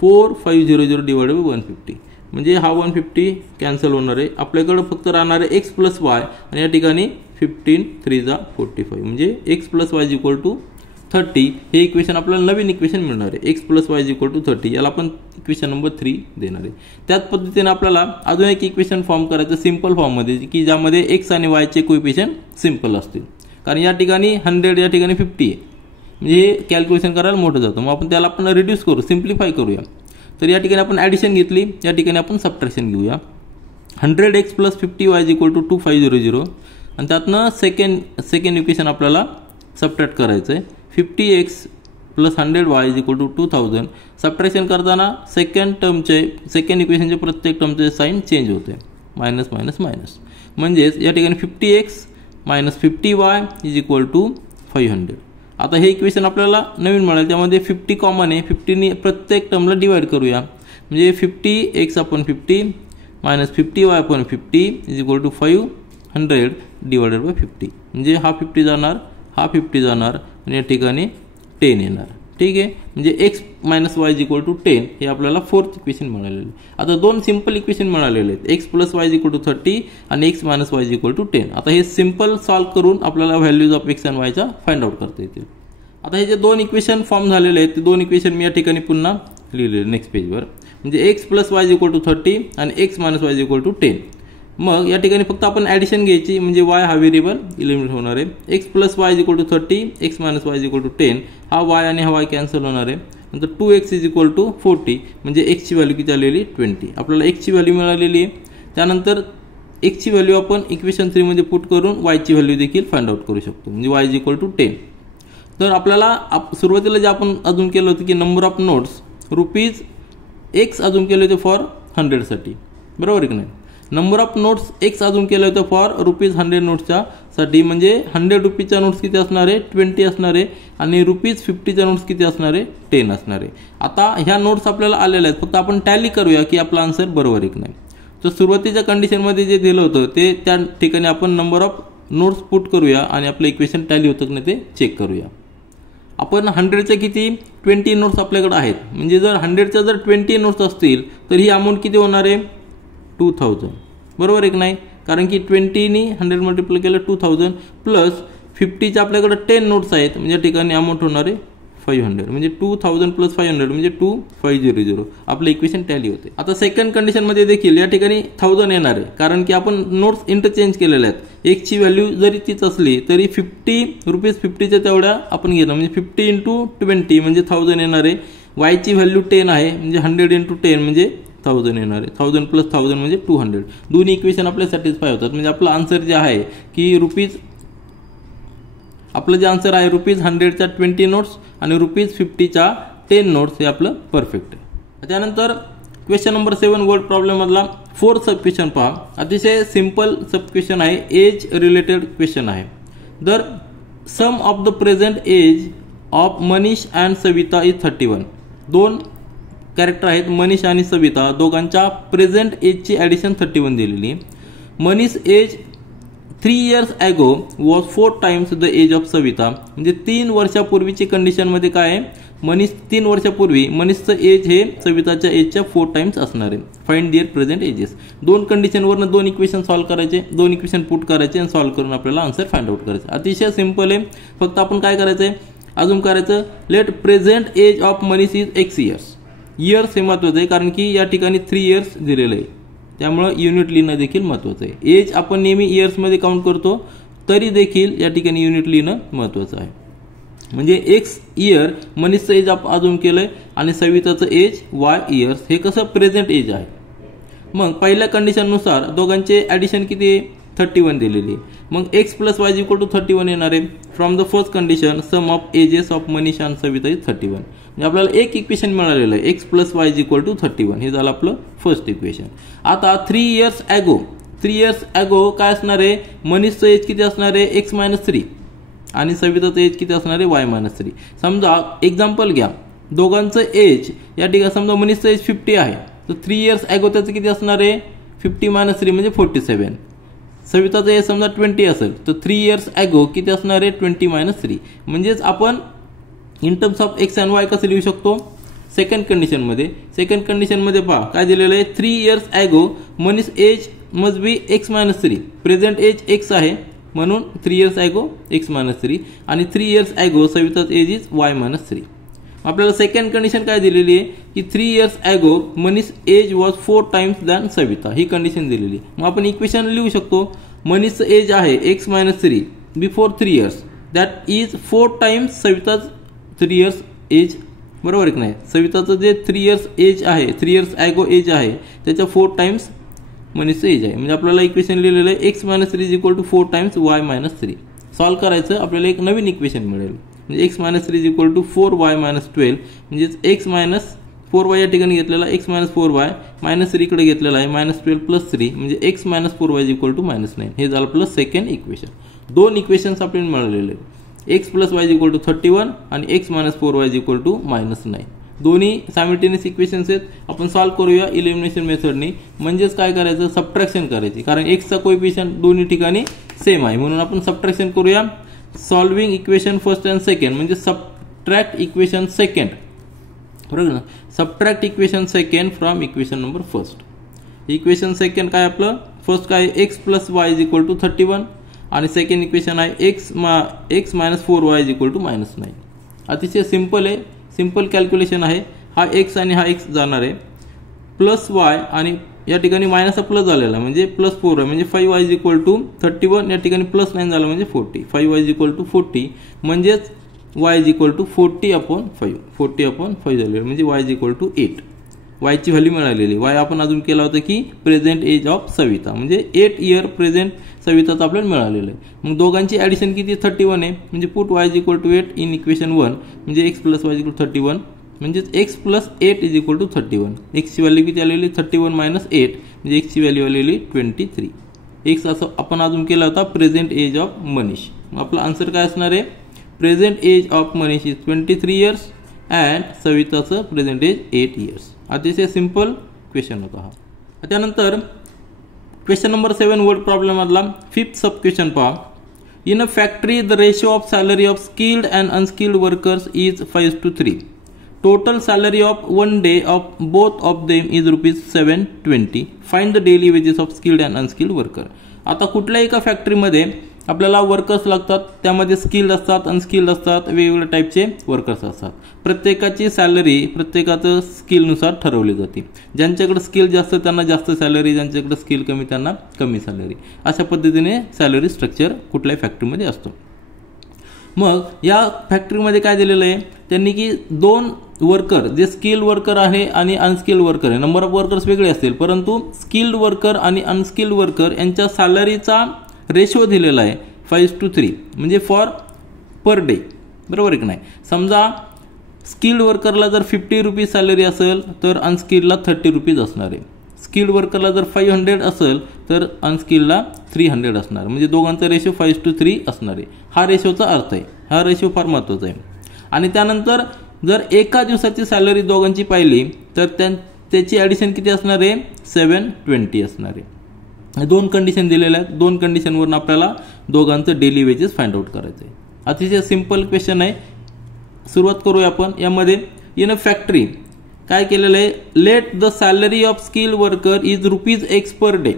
4500 डिवाइड बाय 150. म्हणजे हा 150 कॅन्सल होणार आहे. आपल्याकडे फक्त राहणार आहे x + y, आणि या ठिकाणी 15 3 = 45, म्हणजे x + y = 30. हे इक्वेशन आपल्याला नवीन इक्वेशन मिळणार आहे. x + y = 30 याला आपण इक्वेशन नंबर 3 देणार आहे. त्याच पद्धतीने आपल्याला अजून एक इक्वेशन फॉर्म करायचं सिंपल फॉर्ममध्ये, की ज्यामध्ये x आणि y चे कोएफिशियंट सिंपल असतील. कारण या ठिकाणी 100 या ठिकाणी 50 आहे, म्हणजे हे कॅल्क्युलेशन करायला मोठं जातं. मग आपण त्याला आपण रिड्यूस करू, सिम्प्लिफाय करूया. तर या ठिकाणी आपण ॲडिशन घेतली, या ठिकाणी आपण सबट्रॅक्शन घेऊया. 100x + 50y = 2500, आणि त्यातनं सेकंड इक्वेशन आपल्याला सबट्रॅक्ट करायचं आहे. 50x + 100y = 2000. सबट्रॅक्शन करताना सेकंड इक्वेशनचे प्रत्येक टर्मचे साईन चेंज होते, मायनस मायनस मायनस. म्हणजेच या ठिकाणी 50x - 50y = 500. आता हे इक्वेशन आपल्याला नवीन मिळालं, त्यामध्ये 50 कॉमन आहे. 50ने प्रत्येक टर्मला डिवाइड करूया, म्हणजे 50x / 50 - 50y / 50 = 500 डिवाइडेड बाय 50. म्हणजे हा 50 जाणार, हा 50 जाणार, आणि या ठिकाणी 10 येणार. ठीक आहे, म्हणजे x - y = 10 हे आपल्याला फोर्थ इक्वेशन मिळालेलं आहे. आता दोन सिंपल इक्वेशन मिळालेले आहेत, x + y = 30 आणि x - y = 10. आता हे सिंपल सॉल्व्ह करून आपल्याला व्हॅल्यूज ऑफ x आणि y चा फाइंड आउट करता येतील. आता हे जे दोन इक्वेशन फॉर्म झालेले आहेत, ते दोन इक्वेशन मी या ठिकाणी पुन्हा लिहिलेले नेक्स्ट पेजवर. म्हणजे x + y = 30 आणि x - y = 10. मग या ठिकाणी फक्त आपण ॲडिशन घ्यायची, म्हणजे y हा व्हेरिएबल इलिमिनेट होणार आहे. x + y = 30, x - y = 10. हा y आणि हा y कॅन्सल होणार आहे. नंतर 2x = 40, म्हणजे x ची व्हॅल्यू किती आलेली, 20. आपल्याला x ची व्हॅल्यू मिळालेली आहे. त्यानंतर x ची व्हॅल्यू आपण इक्वेशन 3 मध्ये पुट करून y ची व्हॅल्यू देखील फाइंड आउट करू शकतो, म्हणजे y = 10. तर आपल्याला सुरुवातीला जे आपण अजून केलं होतं की नंबर ऑफ नोट्स ₹x अजून केले होते फॉर 100 साठी, बरोबर आहे की नाही. नंबर ऑफ नोट्स x अजून केलं होतं फॉर ₹100 नोट्सच्या साठी, म्हणजे 100 रुपीजच्या नोट्स किती असणार आहे, 20 असणार आहे, आणि ₹50च्या नोट्स किती असणार आहे, 10 असणार आहे. आता ह्या नोट्स आपल्याला आलेल्या आहेत, फक्त आपण टॅली करूया की आपला आन्सर बरोबर आहे की नाही. तर सुरुवातीच्या कंडिशनमध्ये जे दिलं होतं ते त्या ठिकाणी आपण नंबर ऑफ नोट्स पुट करूया आणि आपलं इक्वेशन टॅली होतं की नाही ते चेक करूया. आपण 100च्या किती 20 नोट्स आपल्याकडे आहेत, म्हणजे जर 100च्या जर 20 नोट्स असतील तर ही अमाऊंट किती होणार आहे, 2000, बरोबर आहे की नाही. कारण की 20नी 100 मल्टिप्लाय केलं 2000, प्लस 50च्या आपल्याकडे 10 नोट्स आहेत, म्हणजे या ठिकाणी अमाऊंट होणार आहे 500, म्हणजे 2000 + 500 म्हणजे 2500. आपलं इक्वेशन टॅली होते. आता सेकंड कंडिशनमध्ये देखील या ठिकाणी 1000 येणार आहे, कारण की आपण नोट्स इंटरचेंज केलेल्या आहेत. x ची व्हॅल्यू जरी तीच असली तरी ₹50च्या तेवढ्या आपण घेतलं, म्हणजे 50 × 20 म्हणजे 1000 येणार आहे. y ची व्हॅल्यू 10 आहे, म्हणजे 100 × 10 म्हणजे 1000 येणार आहे. 1000 + 1000 म्हणजे 200. दोन्ही इक्वेशन आपल्या सॅटिस्फाय होतात. म्हणजे आपलं आन्सर जे आहे की आपलं जे आन्सर आहे ₹100च्या 20 नोट्स आणि ₹50च्या 10 नोट्स हे आपलं परफेक्ट आहे. त्यानंतर क्वेश्चन नंबर 7 वर्ड प्रॉब्लेम मधला फोर्थ सब क्वेश्चन पहा. अतिशय सिंपल सब क्वेश्चन आहे, एज रिलेटेड क्वेश्चन आहे. तर sum of the present age of Manish and Savita is 31. दोन कॅरेक्टर आहेत, मनीष आणि सविता, दोघांच्या प्रेझेंट एजची ॲडिशन 31 दिलेली. Manish age 3 years ago was 4 times the age of Savita. म्हणजे 3 वर्षापूर्वीची कंडिशनमध्ये काय आहे, मनीष 3 वर्षापूर्वी मनीषचं एज हे सविताच्या एजच्या 4 टाइम्स असणार आहे. Find their present ages. दोन कंडिशनवरनं दोन इक्वेशन सॉल्व्ह करायचे, दोन इक्वेशन पुट करायचे आणि सॉल्व्ह करून आपल्याला आन्सर फाइंड आउट करायचं. अतिशय सिंपल आहे. फक्त आपण काय करायचं आहे, अजून करायचं, let present age of Manish is x years. Years हे महत्त्वाचं आहे, कारण की या ठिकाणी 3 इयर्स दिलेलं आहे, त्यामुळं युनिट लिहिणं देखील महत्त्वाचं आहे. एज आपण नेहमी इयर्समध्ये काउंट करतो, तरी देखील या ठिकाणी युनिट लिहिणं महत्त्वाचं आहे. म्हणजे एक्स इयर मनीषचं एज आपण अजून केलंय आणि सविताचं एज वाय इयर्स, हे कसं प्रेझेंट एज आहे. मग पहिल्या कंडिशननुसार दोघांचे ॲडिशन किती आहे, 31 दिलेली आहे. मग x plus Y equal to 31 येणार आहे. From the first condition sum of ages of Manish आणि सविता इज 31. म्हणजे आपल्याला एक इक्वेशन मिळालेलं आहे, x plus Y equal to 31. हे झालं आपलं फर्स्ट इक्वेशन. आता 3 इयर्स ॲगो काय असणार आहे, मनीषचं एज किती असणार आहे, एक्स मायनस 3 आणि सविताचं एज किती असणार आहे, वाय मायनस 3. समजा एक्झाम्पल घ्या, दोघांचं एज या ठिकाणी समजा मनीषचं एज 50 आहे, तर 3 इयर्स ॲगो त्याचं किती असणार आहे, 50 मायनस 3 म्हणजे 47. सविताचं एज समजा 20 असेल, तर 3 इयर्स ॲगो किती असणार आहे, 20 मायनस 3. म्हणजेच आपण in terms of x and Y कसं लिहू शकतो, सेकंड कंडिशनमध्ये पहा काय दिलेलं आहे, 3 years ago Manish age must be x minus 3. Present age x आहे म्हणून 3 इयर्स ॲगो एक्स मायनस 3 आणि 3 इयर्स ॲगो सविताचं एज इज वाय मायनस 3. आपल्याला सेकंड कंडिशन काय दिलेली आहे की 3 years ago Manish age was 4 times than Savita, ही कंडिशन दिलेली. मग आपण इक्वेशन लिहू शकतो, मनीषचं एज आहे x minus 3 before 3 years, that is 4 times सविताच 3 इयर्स एज, बरोबर आहे की नाही. सविताचं जे 3 इयर्स एज आहे, 3 इयर्स ॲगो एज आहे, त्याच्या 4 टाइम्स मनीषचं एज आहे. म्हणजे आपल्याला इक्वेशन लिहिलेलं आहे x minus 3 is equal to 4 times y minus 3. Solve करायचं, आपल्याला एक नवीन इक्वेशन मिळेल. म्हणजे x minus 3 is equal to 4y minus 12. म्हणजेच एक्स मायनस 4y या ठिकाणी घेतलेला, एक्स मायनस 4y मायनस 3 इकडे घेतलेला आहे, मायनस 12 प्लस 3 म्हणजे x minus 4y is equal to minus 9. हे झालं प्लस सेकंड इक्वेशन. 2 इक्वेशन्स आपल्याला मिळालेले आहेत, x plus y is equal to 31 आणि x minus 4y is equal to minus 9. दोन्ही सायमल्टेनियस इक्वेशन्स आहेत. आपण सॉल्व्ह करूया इलिमिनेशन मेथडनी. म्हणजेच काय करायचं, सबट्रॅक्शन करायची, कारण एक्सचा कोएफिशियंट दोन्ही ठिकाणी सेम आहे म्हणून आपण सबट्रॅक्शन करूया. Solving equation first and second म्हणजे सबट्रॅक्ट इक्वेशन सेकंड, बरोबर ना. Subtract equation second from equation number first. Equation second काय आपलं, फर्स्ट काय x plus y is equal to 31 आणि सेकंड इक्वेशन आहे x minus 4y is equal to minus 9. अतिशय सिंपल आहे, सिंपल कॅल्क्युलेशन आहे. हा एक्स आणि हा एक्स जाणार आहे, प्लस वाय आणि या ठिकाणी मायनसचा प्लस झालेला म्हणजे प्लस 4 आहे, म्हणजे 5y इज इक्वल टू 31, या ठिकाणी प्लस 9 झालं म्हणजे 40. 5y इज इक्वल टू 40 म्हणजेच y इज इक्वल टू 40/5. 40/5 झालेलं म्हणजे y इज इक्वल टू 8. वायची व्हॅल्यू मिळालेली. वाय आपण अजून केला होता की प्रेझेंट एज ऑफ सविता, म्हणजे 8 इयर प्रेझेंट सविताचं आपल्याला मिळालेलं आहे. मग दोघांची ॲडिशन किती 31 आहे, म्हणजे put y is equal to 8 in equation 1, म्हणजे x plus y is equal to 31 म्हणजेच x plus 8 is equal to 31. एक्सची व्हॅल्यू किती आलेली 31 मायनस 8 म्हणजे एक्सची व्हॅल्यू आलेली 23. एक्स असं आपण अजून केला होता प्रेझेंट एज ऑफ मनीष. मग आपला आन्सर काय असणार आहे, present age of Manish is 23 years and सविताचं प्रेझेंट एज 8 इयर्स. अतिशय सिंपल क्वेश्चन होता हा. त्यानंतर क्वेश्चन नंबर 7 वर्ड प्रॉब्लेम मधला 5th सब क्वेश्चन पहा. In a factory the ratio of salary of skilled and unskilled workers is 5:3. Total salary of one day of both of them is ₹720. Find the daily wages of skilled and unskilled worker. आता कुठल्याही एका फॅक्टरीमध्ये आपल्याला वर्कर्स लागतात, त्यामध्ये स्किल्ड असतात, अनस्किल्ड असतात, वेगवेगळ्या टाईपचे वर्कर्स असतात. प्रत्येकाची सॅलरी प्रत्येकाचं स्किलनुसार ठरवली जाते. ज्यांच्याकडे स्किल जास्त त्यांना जास्त सॅलरी, ज्यांच्याकडे स्किल कमी त्यांना कमी सॅलरी. अशा पद्धतीने सॅलरी स्ट्रक्चर कुठल्याही फॅक्टरीमध्ये असतो. मग या फॅक्टरीमध्ये काय दिलेलं आहे त्यांनी की 2 वर्कर जे स्किल्ड वर्कर आहे आणि अनस्किल्ड वर्कर आहे. नंबर ऑफ वर्कर्स वेगळे असतील, परंतु स्किल्ड वर्कर आणि अनस्किल्ड वर्कर यांच्या सॅलरीचा रेशो दिलेला आहे 5:3 म्हणजे फॉर पर डे, बरोबर आहे की नाही. समजा स्किल्ड वर्करला जर 50 रुपीज सॅलरी असेल तर अनस्किल्डला 30 रुपीज असणार आहे. स्किल्ड वर्करला जर 500 असेल तर अनस्किल्डला 300 असणार, म्हणजे दोघांचा रेशो 5:3 असणार आहे. हा रेशोचा अर्थ आहे, हा रेशो फार महत्त्वाचा आहे. आणि त्यानंतर जर एका दिवसाची सॅलरी दोघांची पाहिली तर त्याची ॲडिशन किती असणार आहे 720 असणार आहे. 2 कंडिशन दिलेल्या आहेत, 2 कंडिशनवरून आपल्याला दोघांचं डेली वेजेस फाइंड आउट करायचं आहे. अतिशय सिंपल क्वेश्चन आहे. सुरुवात करूया आपण. यामध्ये इन अ फॅक्टरी काय केलेलं आहे, let the salary of skilled worker is ₹X per day.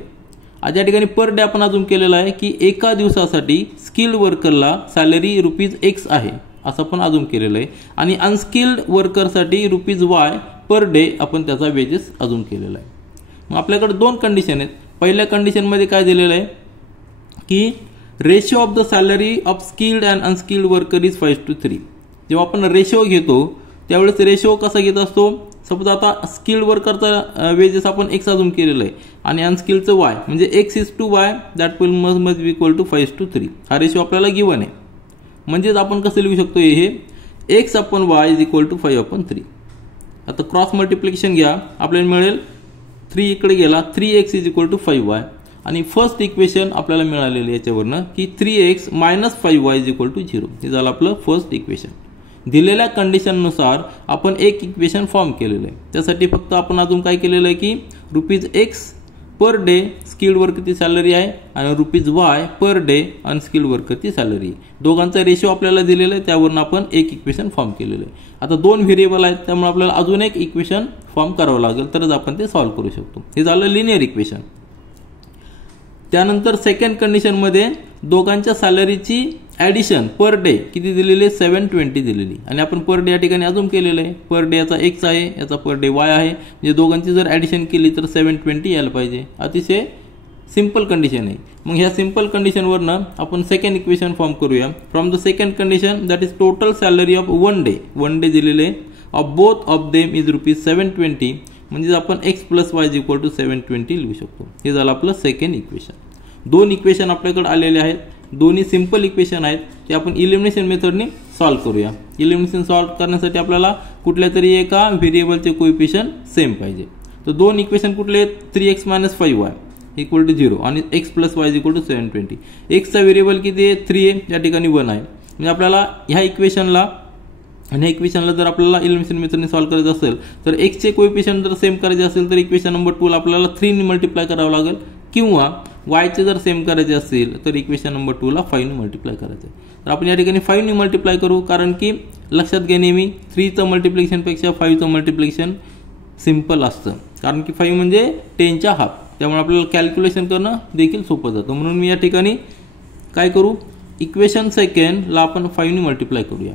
या ठिकाणी पर डे आपण अजून केलेलं आहे की एका दिवसासाठी स्किल्ड वर्करला सॅलरी ₹X आहे असं पण अजून केलेलं आहे. आणि अनस्किल्ड वर्करसाठी Y पर डे आपण त्याचा वेजेस अजून केलेला आहे. मग आपल्याकडे दोन कंडिशन आहेत. पहिल्या कंडिशनमध्ये काय दिलेलं आहे की ratio of the salary of skilled and unskilled worker is 5:3. जेव्हा आपण रेशो घेतो त्यावेळेस रेशो कसा घेत असतो, सपोज आता स्किल्ड वर्करचा वेजेस आपण एक्स अजून केलेलं आहे आणि अनस्किल्डचं वाय, म्हणजे x is to y that will must be equal to 5:3. हा रेशो आपल्याला गिवन आहे. म्हणजेच आपण कसं लिहू शकतो, हे x upon y is equal to 5/3. आता क्रॉस मल्टिप्लिकेशन घ्या, आपल्याला मिळेल 3 इकडे गेला 3x is equal to 5y आणि फर्स्ट इक्वेशन आपल्याला मिळालेलं याच्यावरनं की 3x minus 5y is equal to 0. हे झालं आपलं फर्स्ट इक्वेशन. दिलेल्या कंडिशननुसार आपण एक इक्वेशन फॉर्म केलेलं आहे. त्यासाठी फक्त आपण अजून काय केलेलं आहे की ₹x पर डे स्किल्ड वर्करची सॅलरी आहे आणि ₹y पर डे अनस्किल्ड वर्करची सॅलरी आहे. दोघांचा रेशो आपल्याला दिलेला आहे, त्यावरून आपण एक इक्वेशन फॉर्म केलेलं आहे. आता दोन व्हेरिएबल आहेत त्यामुळे आपल्याला अजून एक इक्वेशन फॉर्म करावं लागेल तरच आपण ते सॉल्व्ह करू शकतो. हे झालं लिनियर इक्वेशन. त्यानंतर सेकंड कंडिशनमध्ये दोघांच्या सॅलरीची ॲडिशन पर डे किती दिलेली आहे, 720 दिलेली आणि आपण पर डे या ठिकाणी अजून केलेलं आहे. पर डे याचा एक्स आहे, याचा पर डे वाय आहे, म्हणजे दोघांची जर ॲडिशन केली तर 720 यायला पाहिजे. अतिशय सिंपल कंडिशन आहे. मग ह्या सिंपल कंडिशनवरनं आपण सेकंड इक्वेशन फॉर्म करूया. From the second condition that is total salary of one day दिलेले of both of them is ₹720. म्हणजे आपण x plus y is equal to 720 लिहू शकतो. हे झालं आपलं सेकंड इक्वेशन. दोन इक्वेशन आपल्याकडे आलेले आहेत, दोन्ही सिंपल इक्वेशन आहेत. ते आपण इलिमिनेशन मेथडने सॉल्व्ह करूया. इलिमिनेशन सॉल्व्ह करण्यासाठी आपल्याला कुठल्या तरी एका व्हेरिएबलचे कोएफिशियंट सेम पाहिजे. तर दोन इक्वेशन कुठले आहेत, 3x minus 5y equal to 0 आणि x plus y is equal to 720. एक्सचा व्हेरिएबल किती आहे, 3 आहे, या ठिकाणी 1 आहे. म्हणजे आपल्याला ह्या इक्वेशनला आणि ह्या इक्वेशनला जर आपल्याला इलिमिनेशन मेथडने सॉल्व्ह करायचं असेल तर एक्सचे कोएफिशियंट जर सेम करायचे असेल तर इक्वेशन नंबर 2 ला आपल्याला 3 ने मल्टिप्लाय करावं लागेल, किंवा वायचे जर सेम करायचे असतील तर इक्वेशन नंबर 2 ला 5 ने मल्टिप्लाय करायचं आहे. तर आपण या ठिकाणी 5 ने मल्टिप्लाय करू, कारण की लक्षात घ्या नेहमी 3चं मल्टिप्लिकेशनपेक्षा 5चं मल्टिप्लिकेशन सिंपल असतं, कारण की 5 म्हणजे 10च्या हाफ. त्यामुळे आपल्याला कॅल्क्युलेशन करणं देखील सोपं जातं. म्हणून मी या ठिकाणी काय करू, इक्वेशन सेकंडला आपण 5 ने मल्टिप्लाय करूया.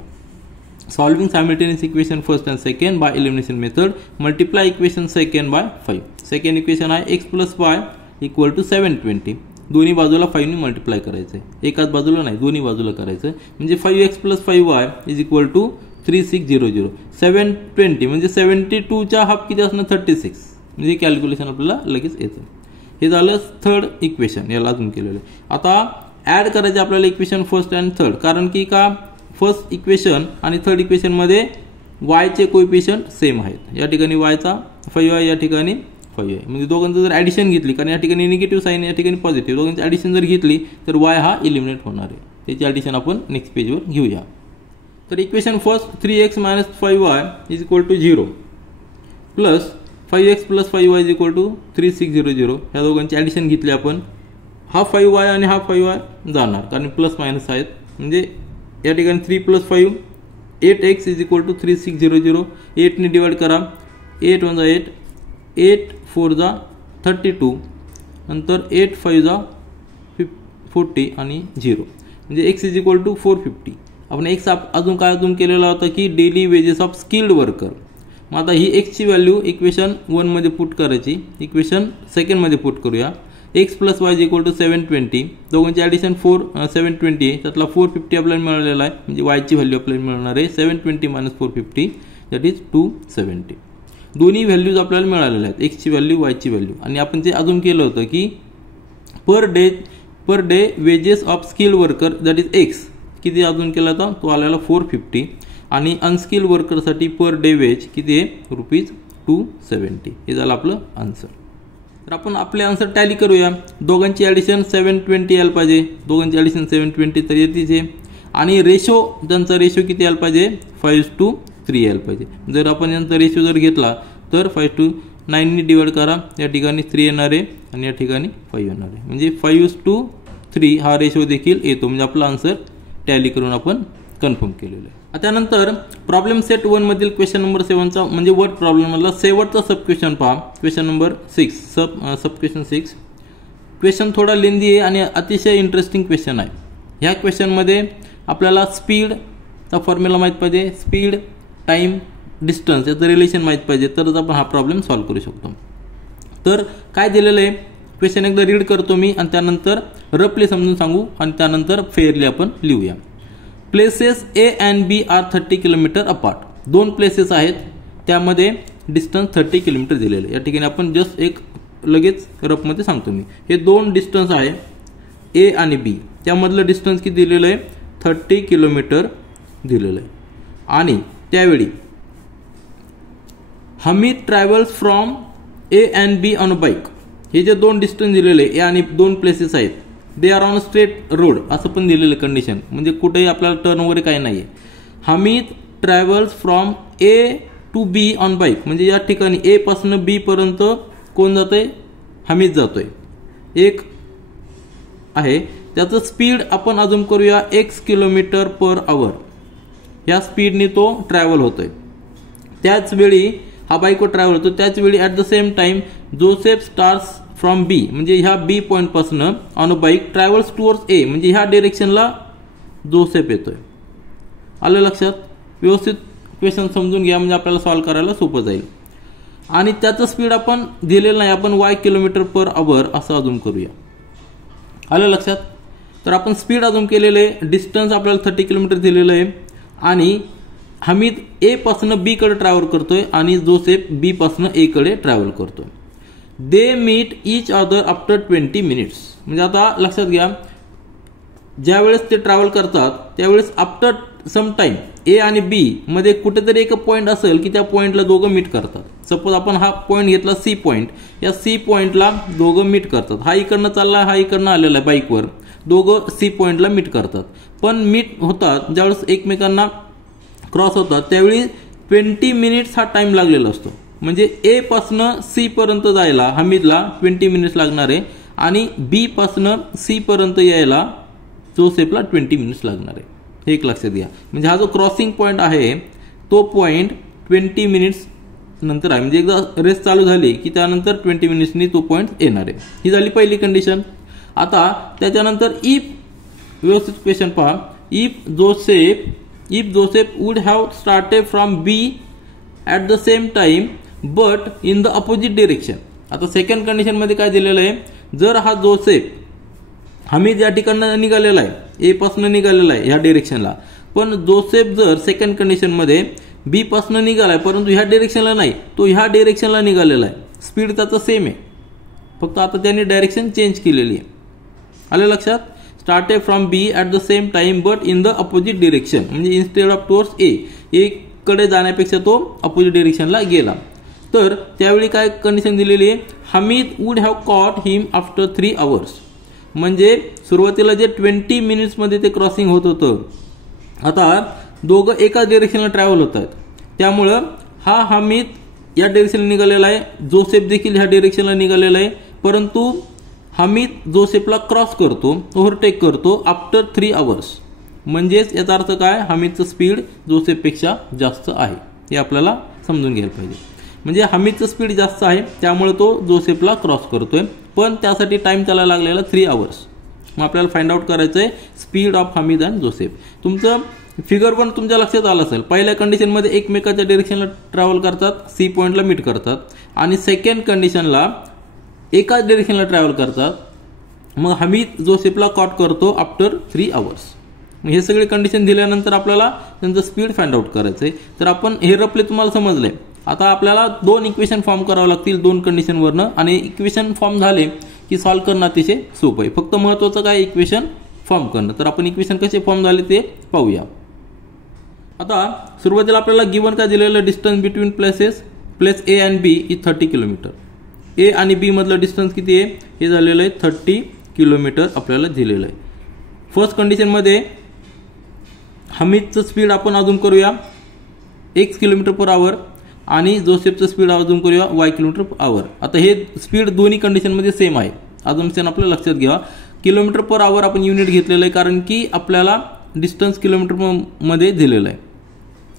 Solving simultaneous equation first and second by elimination method, multiply equation second by 5. Second equation आहे x plus Y equal to 720. दोन्ही बाजूला 5 ने मल्टिप्लाय करायचं आहे, एकाच बाजूला नाही दोन्ही बाजूला करायचं. म्हणजे 5x plus 5y is equal to 3600. 720 म्हणजे 72च्या हाफ किती असणार, 36. म्हणजे कॅल्क्युलेशन आपल्याला लगेच येतं. हे झालं थर्ड इक्वेशन, याला अजून केलेलं. आता ॲड करायचं आपल्याला इक्वेशन फर्स्ट अँड थर्ड, कारण की का फर्स्ट इक्वेशन आणि थर्ड इक्वेशनमध्ये वायचे कोएफिशियंट सेम आहेत. या ठिकाणी वायचा 5y, या ठिकाणी 5y. म्हणजे दोघांचं जर ॲडिशन घेतली, कारण या ठिकाणी निगेटिव्ह साईन या ठिकाणी पॉझिटिव्ह, दोघांची ॲडिशन जर घेतली तर वाय हा इलिमिनेट होणार आहे. त्याची ॲडिशन आपण नेक्स्ट पेजवर घेऊया. तर equation first 3x minus 5y is equal to 0 plus 5x plus 5y is equal to 3600. ह्या दोघांची ॲडिशन घेतली आपण, हा 5y आणि हा 5y जाणार कारण प्लस मायनस आहेत. म्हणजे या ठिकाणी 3 plus 5 8x is equal to 3600. 8 ने डिवाइड करा, 8 1 8, 8 4 32, नंतर 8 5 40 आणि 0. म्हणजे x इज इक्वल टू 450. आपण x अजून काय अजून केलेला होता की daily wedges of skilled worker. मग आता ही एक्सची व्हॅल्यू इक्वेशन 1 मध्ये पुट करायची, इक्वेशन सेकंड मध्ये पुट करूया. X plus y is equal to 720. दोघांची ॲडिशन 720 आहे, त्यातला 450 आपल्याला मिळालेला आहे. म्हणजे वायची व्हॅल्यू आपल्याला मिळणार आहे 720 मायनस 450 दॅट इज 270. दोन्ही व्हॅल्यूज आपल्याला मिळालेल्या आहेत, एक्सची व्हॅल्यू वायची व्हॅल्यू. आणि आपण जे अजून केलं होतं की per day wedges of skilled worker that is x किती अजून केला होता, तो आलेला 450. आणि अनस्किल्ड वर्करसाठी पर डे वेज किती आहे, ₹270. हे झालं आपलं आन्सर. तर आपण आपले आन्सर टॅली करूया. दोघांची ॲडिशन 720 यायला पाहिजे, दोघांची ॲडिशन 720 तर येतेच आहे. आणि रेशो, त्यांचा रेशो किती यायला पाहिजे, 5:3 यायला पाहिजे. जर आपण यांचा रेशो जर घेतला तर 5:9 ने डिवाइड करा, या ठिकाणी 3 येणार आहे आणि या ठिकाणी 5 येणार आहे. म्हणजे 5:3 हा रेशो देखील येतो. म्हणजे आपला आन्सर टॅली करून आपण कन्फर्म केलेलं आहे. त्यानंतर प्रॉब्लेम सेट 1 मधील क्वेश्चन नंबर 7चा म्हणजे वर्ड प्रॉब्लेम मधला शेवटचा सब क्वेश्चन पहा. क्वेश्चन नंबर 6 सब क्वेश्चन 6. क्वेश्चन थोडा लेंदी आहे आणि अतिशय इंटरेस्टिंग क्वेश्चन आहे. ह्या क्वेश्चनमध्ये आपल्याला स्पीडचा फॉर्म्युला माहीत पाहिजे, स्पीड, टाईम, डिस्टन्स याचं रिलेशन माहीत पाहिजे तरच आपण हा प्रॉब्लेम सॉल्व्ह करू शकतो. तर काय दिलेलं आहे क्वेश्चन एकदा रीड करतो मी आणि त्यानंतर रफली समजून सांगू आणि त्यानंतर फेअरली आपण लिहूया. Places A and B are 30 kilometre apart. दोन प्लेसेस आहेत त्यामध्ये डिस्टन्स 30 किलोमीटर दिलेलं आहे. या ठिकाणी आपण जस्ट एक लगेच रफमध्ये सांगतो मी. हे दोन डिस्टन्स आहे ए आणि बी, त्यामधलं डिस्टन्स किती दिलेलं आहे 30 किलोमीटर दिलेलं आहे. आणि त्यावेळी Hamid travels from A and B on bike. हे जे दोन डिस्टन्स दिलेले ए आणि दोन प्लेसेस आहेत they are on straight road असं पण दिलेलं कंडिशन, म्हणजे कुठेही आपल्याला टर्न वगैरे काही नाही आहे. Hamid travels from A to B on bike, म्हणजे या ठिकाणी ए पासून बी पर्यंत कोण जातोय हमीद जातोय. एक आहे त्याचं स्पीड आपण अजून करूया x किलोमीटर पर आवर. या स्पीडने तो ट्रॅव्हल होतोय. त्याच वेळी हा बाईकवर ट्रॅव्हल होतो. त्याच वेळी at the same time Joseph starts from B, म्हणजे ह्या बी पॉईंट पासून on a bike travels towards A, म्हणजे ह्या डिरेक्शनला जोसेफ येतोय. आलं लक्षात? व्यवस्थित क्वेश्चन समजून घ्या म्हणजे आपल्याला सॉल्व्ह करायला सोपं जाईल. आणि त्याचं स्पीड आपण दिलेलं नाही, आपण y किलोमीटर पर आवर असं अजून करूया. आलं लक्षात? तर आपण स्पीड अजून केलेलं आहे, डिस्टन्स आपल्याला 30 किलोमीटर दिलेलं आहे आणि हमीद ए पासून बी कडे ट्रॅव्हल करतोय आणि जोसेफ बी पासून ए कडे ट्रॅव्हल करतोय. They meet each other after 20 minutes. म्हणजे आता लक्षात घ्या ज्यावेळेस ते ट्रॅव्हल करतात त्यावेळेस आफ्टर सम टाइम ए आणि बी मध्ये कुठेतरी एक पॉईंट असेल की त्या पॉईंटला दोघं मीट करतात. सपोज आपण हा पॉईंट घेतला सी पॉईंट, या सी पॉईंटला दोघं मीट करतात. हा इकडनं चालला हा इकडनं आलेला आहे बाईकवर, दोघं सी पॉईंटला मीट करतात. पण मीट होतात ज्यावेळेस एकमेकांना क्रॉस होतात त्यावेळी 20 मिनिट्स हा टाइम लागलेला असतो. म्हणजे ए पासनं सी पर्यंत जायला हमीदला 20 मिनिट्स लागणार आहे आणि बी पासनं सी पर्यंत यायला जोसेफला 20 मिनिट्स लागणार आहे. हे एक लक्षात घ्या. म्हणजे हा जो क्रॉसिंग पॉईंट आहे तो पॉईंट 20 मिनिट्स नंतर आहे. म्हणजे एकदा रेस चालू झाली की त्यानंतर 20 मिनिट्सनी तो पॉईंट येणार आहे. ही झाली पहिली कंडिशन. आता त्याच्यानंतर इफ व्यवस्थित क्वेश्चन पहा. If Joseph would have started from B at the same time but in the opposite direction. आता सेकंड कंडिशन मध्ये काय दिलेलं आहे, जर हा जोसेफ हमीद या ठिकाणं निघालेला आहे ए पासून निघालेला आहे ह्या डिरेक्शनला, पण जोसेफ जर सेकंड कंडिशन मध्ये बी पासून निघालाय परंतु ह्या डिरेक्शनला नाही, तो ह्या डिरेक्शनला निघालेला आहे. स्पीड त्याचा सेम आहे, फक्त आता त्यांनी डायरेक्शन चेंज केलेली आहे. आलं लक्षात? Started from B at the same time but in the opposite direction, म्हणजे इन्स्टेड ऑफ टुवर्ड्स ए कडे जाण्यापेक्षा तो अपोजिट डिरेक्शनला गेला. तर त्यावेळी काय कंडिशन दिलेली आहे, Hamid would have caught him after 3 hours. म्हणजे सुरुवातीला जे 20 मिनिट्समध्ये ते क्रॉसिंग होत होतं, आता दोघं एकाच डिरेक्शनला ट्रॅव्हल होत आहेत. त्यामुळं हा हमीद या डिरेक्शनला निघालेला आहे, जोसेफ देखील ह्या डिरेक्शनला निघालेला आहे, परंतु हमीद जोसेफला क्रॉस करतो, ओव्हरटेक करतो आफ्टर 3 आवर्स. म्हणजेच याचा अर्थ काय, हमीदचं स्पीड जोसेफपेक्षा जास्त आहे. हे आपल्याला समजून घ्यायला पाहिजे. म्हणजे हमीदचं स्पीड जास्त आहे त्यामुळे तो जोसेफला क्रॉस करतोय, पण त्यासाठी टाइम त्याला लागलेला 3 आवर्स. मग आपल्याला फाइंड आउट करायचं आहे speed of Hamid and Joseph. तुमचं फिगर पण तुमच्या लक्षात आलं असेल. पहिल्या कंडिशनमध्ये एकमेकाच्या डिरेक्शनला ट्रॅव्हल करतात, सी पॉईंटला मीट करतात, आणि सेकंड कंडिशनला एकाच डिरेक्शनला ट्रॅव्हल करतात. मग हमीद जोसेफला कॉट करतो आफ्टर 3 आवर्स. हे सगळे कंडिशन दिल्यानंतर आपल्याला त्यांचं स्पीड फाइंड आउट करायचं आहे. तर आपण हे रफली तुम्हाला समजलंय. आता आपल्याला 2 इक्वेशन फॉर्म करावं लागतील 2 कंडिशनवरनं, आणि इक्वेशन फॉर्म झाले की सॉल्व्ह करणं अतिशय सोपं आहे. फक्त महत्त्वाचं काय, इक्वेशन फॉर्म करणं. तर आपण इक्वेशन कसे फॉर्म झाले ते पाहूया. आता सुरुवातीला आपल्याला गिवन काय दिलेलं, distance between place A and B is 30 kilometre. A आणि बी मधलं डिस्टन्स किती आहे, हे झालेलं आहे 30 किलोमीटर आपल्याला दिलेलं आहे. फर्स्ट कंडिशनमध्ये हमीदचं स्पीड आपण अजून करूया x किलोमीटर पर आवर आणि जोसेफचं स्पीड अजून करूया y किलोमीटर पर आवर. आता हे स्पीड दोन्ही कंडिशनमध्ये सेम आहे. अजून आपल्या लक्षात घ्या, किलोमीटर पर आवर आपण युनिट घेतलेलं आहे कारण की आपल्याला डिस्टन्स किलोमीटर मध्ये दिलेलं आहे.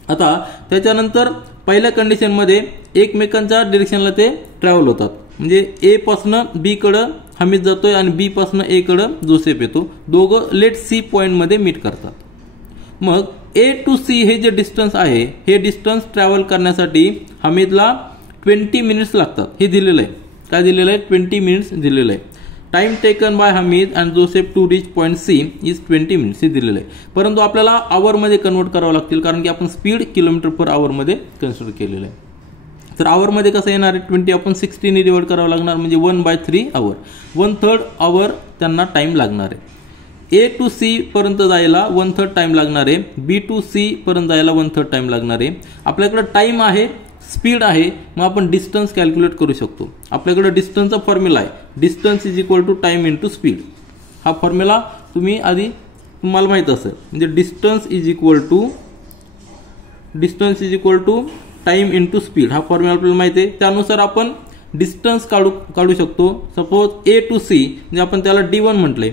आता त्याच्यानंतर पहिल्या कंडिशनमध्ये एकमेकांच्या डिरेक्शनला ते ट्रॅव्हल होतात. म्हणजे ए पासून बी कडं हमीद जातोय आणि बी पासून ए कडं जोसेफ येतो. दोघं लेट सी पॉईंट मध्ये मीट करतात. मग ए टू सी हे जे डिस्टन्स आहे हे डिस्टन्स ट्रॅव्हल करण्यासाठी हमीदला 20 मिनिट्स लागतात हे दिलेलं आहे. काय दिलेलं आहे? 20 मिनिट्स दिलेलं आहे. Time taken by Hamid and Joseph to reach point C is 20 minutes हे दिलेलं आहे. परंतु आपल्याला आवरमध्ये कन्वर्ट करावं लागतील कारण की आपण स्पीड किलोमीटर पर आवरमध्ये कन्सिडर केलेलं आहे. तर आवरमध्ये कसं येणार आहे? 20 आपण 60 ने डिवाइड करावं लागणार म्हणजे 1/3 आवर. 1/3 आवर त्यांना टाइम लागणार आहे. ए टू सी पर्यंत जायला 1/3 टाइम लागणार आहे. बी टू सी पर्यंत जायला 1/3 टाइम लागणार आहे. आपल्याकडे टाइम आहे, स्पीड आहे, मग आपण डिस्टन्स कॅल्क्युलेट करू शकतो. आपल्याकडे डिस्टन्सचा फॉर्म्युला आहे, distance is equal to time into speed. हा फॉर्म्युला तुम्हाला माहित असेल म्हणजे distance is equal to time into speed. हा फॉर्म्युला आपल्याला माहिती आहे. त्यानुसार आपण डिस्टन्स काढू शकतो. सपोज ए टू सी म्हणजे आपण त्याला D1 म्हटले,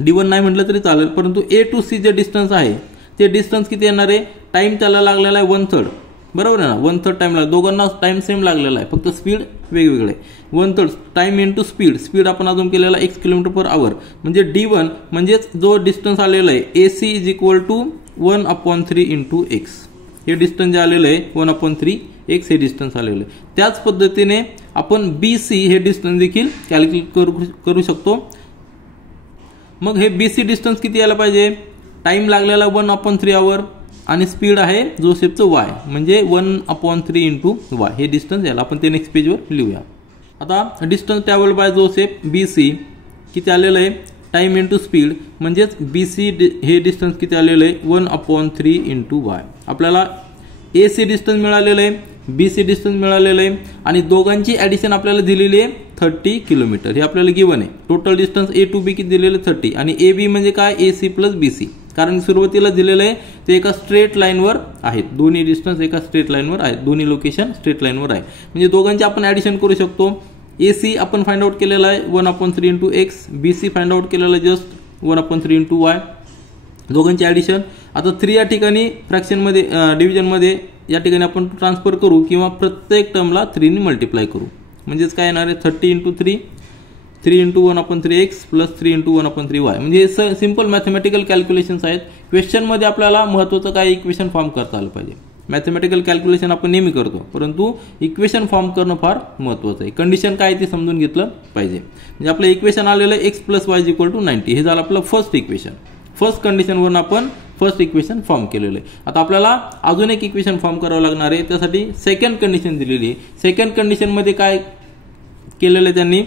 D1 नाही म्हटलं तरी चालेल, परंतु ए टू सी जे डिस्टन्स आहे ते डिस्टन्स किती येणार आहे? टाइम त्याला लागलेला आहे 1/3, बरोबर आहे ना? 1/3 टाइम लागला, दोघांना टाइम सेम लागलेला आहे, फक्त स्पीड वेगवेगळे. 1/3 टाइम इंटू स्पीड आपण अजून केलेला 1 किलोमीटर पर आवर म्हणजे D1 म्हणजेच जो डिस्टन्स आलेला आहे AC is equal to 1/3 into x. हे डिस्टन्स जे आलेलं आहे 1/3 एक्स हे डिस्टन्स आलेलं आहे. त्याच पद्धतीने आपण BC हे डिस्टन्स देखील कॅल्क्युलेट करू शकतो. मग हे BC डिस्टन्स किती यायला पाहिजे? टाइम लागलेला 1/3 आवर आणि स्पीड आहे जोसेफचं y म्हणजे 1/3 इंटू y हे डिस्टन्स यायला आपण ते नेक्स्ट पेजवर लिहूया. आता distance travel by Joseph BC किती आलेलं आहे? टाइम इंटू स्पीड म्हणजेच BC हे डिस्टन्स किती आलेलं आहे? 1/3 इंटू y. आपल्याला AC डिस्टन्स मिळालेलं आहे, BC डिस्टन्स मिळालेलं आहे आणि दोघांची ॲडिशन आपल्याला दिलेली आहे 30 किलोमीटर. हे आपल्याला गिवन आहे. Total distance A to B किती दिलेलं 30 आणि AB म्हणजे काय? AC plus BC. कारण सुरुवातीला दिलेलं आहे ते एका स्ट्रेट लाईनवर आहेत, दोन्ही डिस्टन्स एका स्ट्रेट लाईनवर आहेत, दोन्ही लोकेशन स्ट्रेट लाईनवर आहे म्हणजे दोघांचे आपण ॲडिशन करू शकतो. AC आपण फाइंड आउट केलेला आहे 1/3 into x, BC find out केलेलं आहे जस्ट 1/3 इंटू वाय, दोघांचे ॲडिशन. आता 3 या ठिकाणी फ्रॅक्शनमध्ये डिव्हिजनमध्ये या ठिकाणी आपण ट्रान्सफर करू किंवा प्रत्येक टर्मला 3 ने मल्टिप्लाय करू म्हणजेच काय येणार आहे? 30 into 3 into 1/3 x plus 3 into 1/3 Y. म्हणजे सिंपल मॅथमॅटिकल कॅल्क्युलेशन्स आहेत. क्वेश्चनमध्ये आपल्याला महत्त्वाचं काय इक्वेशन फॉर्म करता आलं पाहिजे. मॅथमॅटिकल कॅल्क्युलेशन आपण नेहमी करतो, परंतु इक्वेशन फॉर्म करणं फार महत्त्वाचं आहे. कंडिशन काय ते समजून घेतलं पाहिजे. म्हणजे आपलं इक्वेशन आलेलं आहे x plus y is equal to 90. हे झालं आपलं फर्स्ट इक्वेशन. फर्स्ट कंडिशनवरून आपण फर्स्ट इक्वेशन फॉर्म केलेलं आहे. आता आपल्याला अजून एक इक्वेशन फॉर्म करावं लागणार आहे. त्यासाठी सेकंड कंडिशन दिलेली आहे. सेकंड कंडिशनमध्ये काय केलेलं आहे त्यांनी?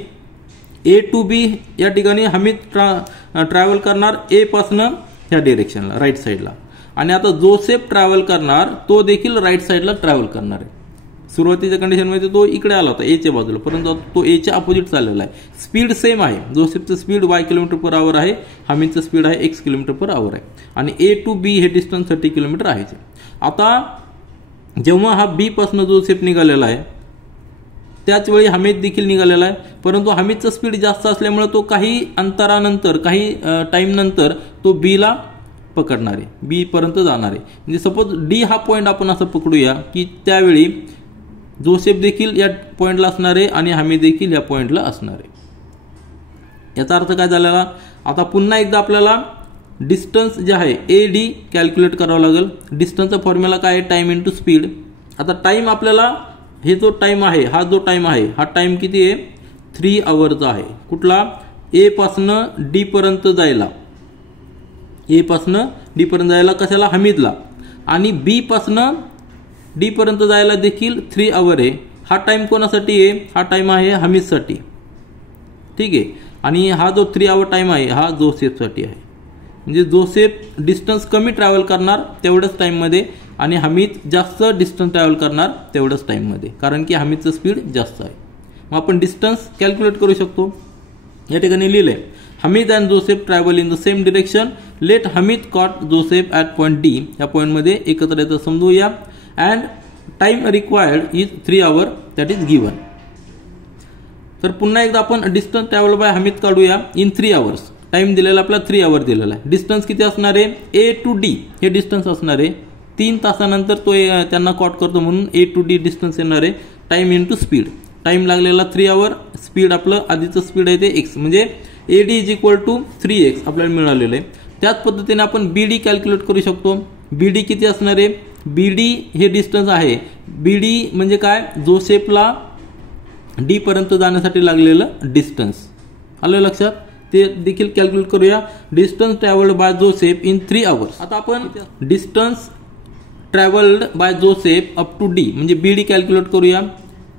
A टू B या ठिकाणी हमीद ट्रॅव्हल करणार A पासनं ह्या डिरेक्शनला राईट साईडला आणि आता जोसेफ ट्रॅव्हल करणार तो देखील राईट साईडला ट्रॅव्हल करणार आहे. सुरुवातीच्या कंडिशनमध्ये तो इकडे आला होता Aच्या बाजूला, परंतु तो Aच्या अपोजिट चाललेला आहे. स्पीड सेम आहे. जोसेफचं speed y kilometre per hour आहे, हमीदचं स्पीड आहे x किलोमीटर पर आवर आहे आणि A टू B हे डिस्टन्स 30 किलोमीटर आहे. आता जेव्हा हा B पासनं जोसेफ निघालेला आहे त्याच वेळी हमीद देखील निघालेला आहे, परंतु हमीदचा स्पीड जास्त असल्यामुळे तो काही अंतरानंतर काही टाइम नंतर तो B ला पकडणार आहे, B पर्यंत जाणार आहे. म्हणजे सपोज D हा पॉईंट आपण असं पकडूया की त्यावेळी जोसेफ देखील या पॉईंटला असणार आहे आणि हमीद देखील या पॉईंटला असणार आहे. याचा अर्थ काय झालेला? आता पुन्हा एकदा आपल्याला डिस्टन्स जे आहे AD कॅल्क्युलेट करावं लागेल. डिस्टन्सचा फॉर्म्युला काय आहे? Time into speed. आता टाइम आपल्याला हे जो टाइम आहे हा टाइम किती आहे? 3 आवर्सचा आहे. कुठला? A पासनं D पर्यंत जायला, A पासनं D पर्यंत जायला कशाला? हमीदला. आणि B पासनं D पर्यंत जायला देखील 3 आवर आहे. हा टाइम कोणासाठी आहे? हा टाइम आहे हमीदसाठी. ठीक आहे. आणि हा जो 3 आवर टाइम आहे हा जोसेफसाठी आहे. म्हणजे जोसेफ डिस्टन्स कमी ट्रॅव्हल करणार तेवढ्याच टाइममध्ये आणि हमीद जास्त डिस्टन्स ट्रॅव्हल करणार तेवढ्याच टाइममध्ये, कारण की हमीदचं स्पीड जास्त आहे. मग आपण डिस्टन्स कॅल्क्युलेट करू शकतो. या ठिकाणी लिहिलंय Hamid and Joseph travel in the same direction. Let Hamid caught Joseph at point D. या पॉईंटमध्ये एकत्र येतं समजूया. And time required is 3 hour that is given. तर पुन्हा एकदा आपण डिस्टन्स ट्रॅव्हल बाय हमीद काढूया इन 3 आवर्स. टाइम दिलेला आपला 3 आवर दिलेला आहे. डिस्टन्स किती असणार आहे? A टू D हे डिस्टन्स असणार आहे. 3 तासानंतर तो त्यांना कॉट करतो म्हणून A टू D डिस्टन्स येणार आहे. Time into speed. टाइम लागलेला 3 आवर, स्पीड आपलं आधीचं स्पीड आहे ते x म्हणजे AD is equal to 3x आपल्याला मिळालेलं आहे. त्याच पद्धतीने आपण BD कॅल्क्युलेट करू शकतो. बी डी किती असणार आहे, बी डी हे डिस्टन्स आहे. बी डी म्हणजे काय, जोसेफला डी पर्यंत जाण्यासाठी लागलेलं डिस्टन्स. आलं लक्षात, ते देखील कॅल्क्युलेट करूया. Distance travelled by Joseph in 3 hours. आता आपण distance travelled by Joseph up to D म्हणजे बी डी कॅल्क्युलेट करूया.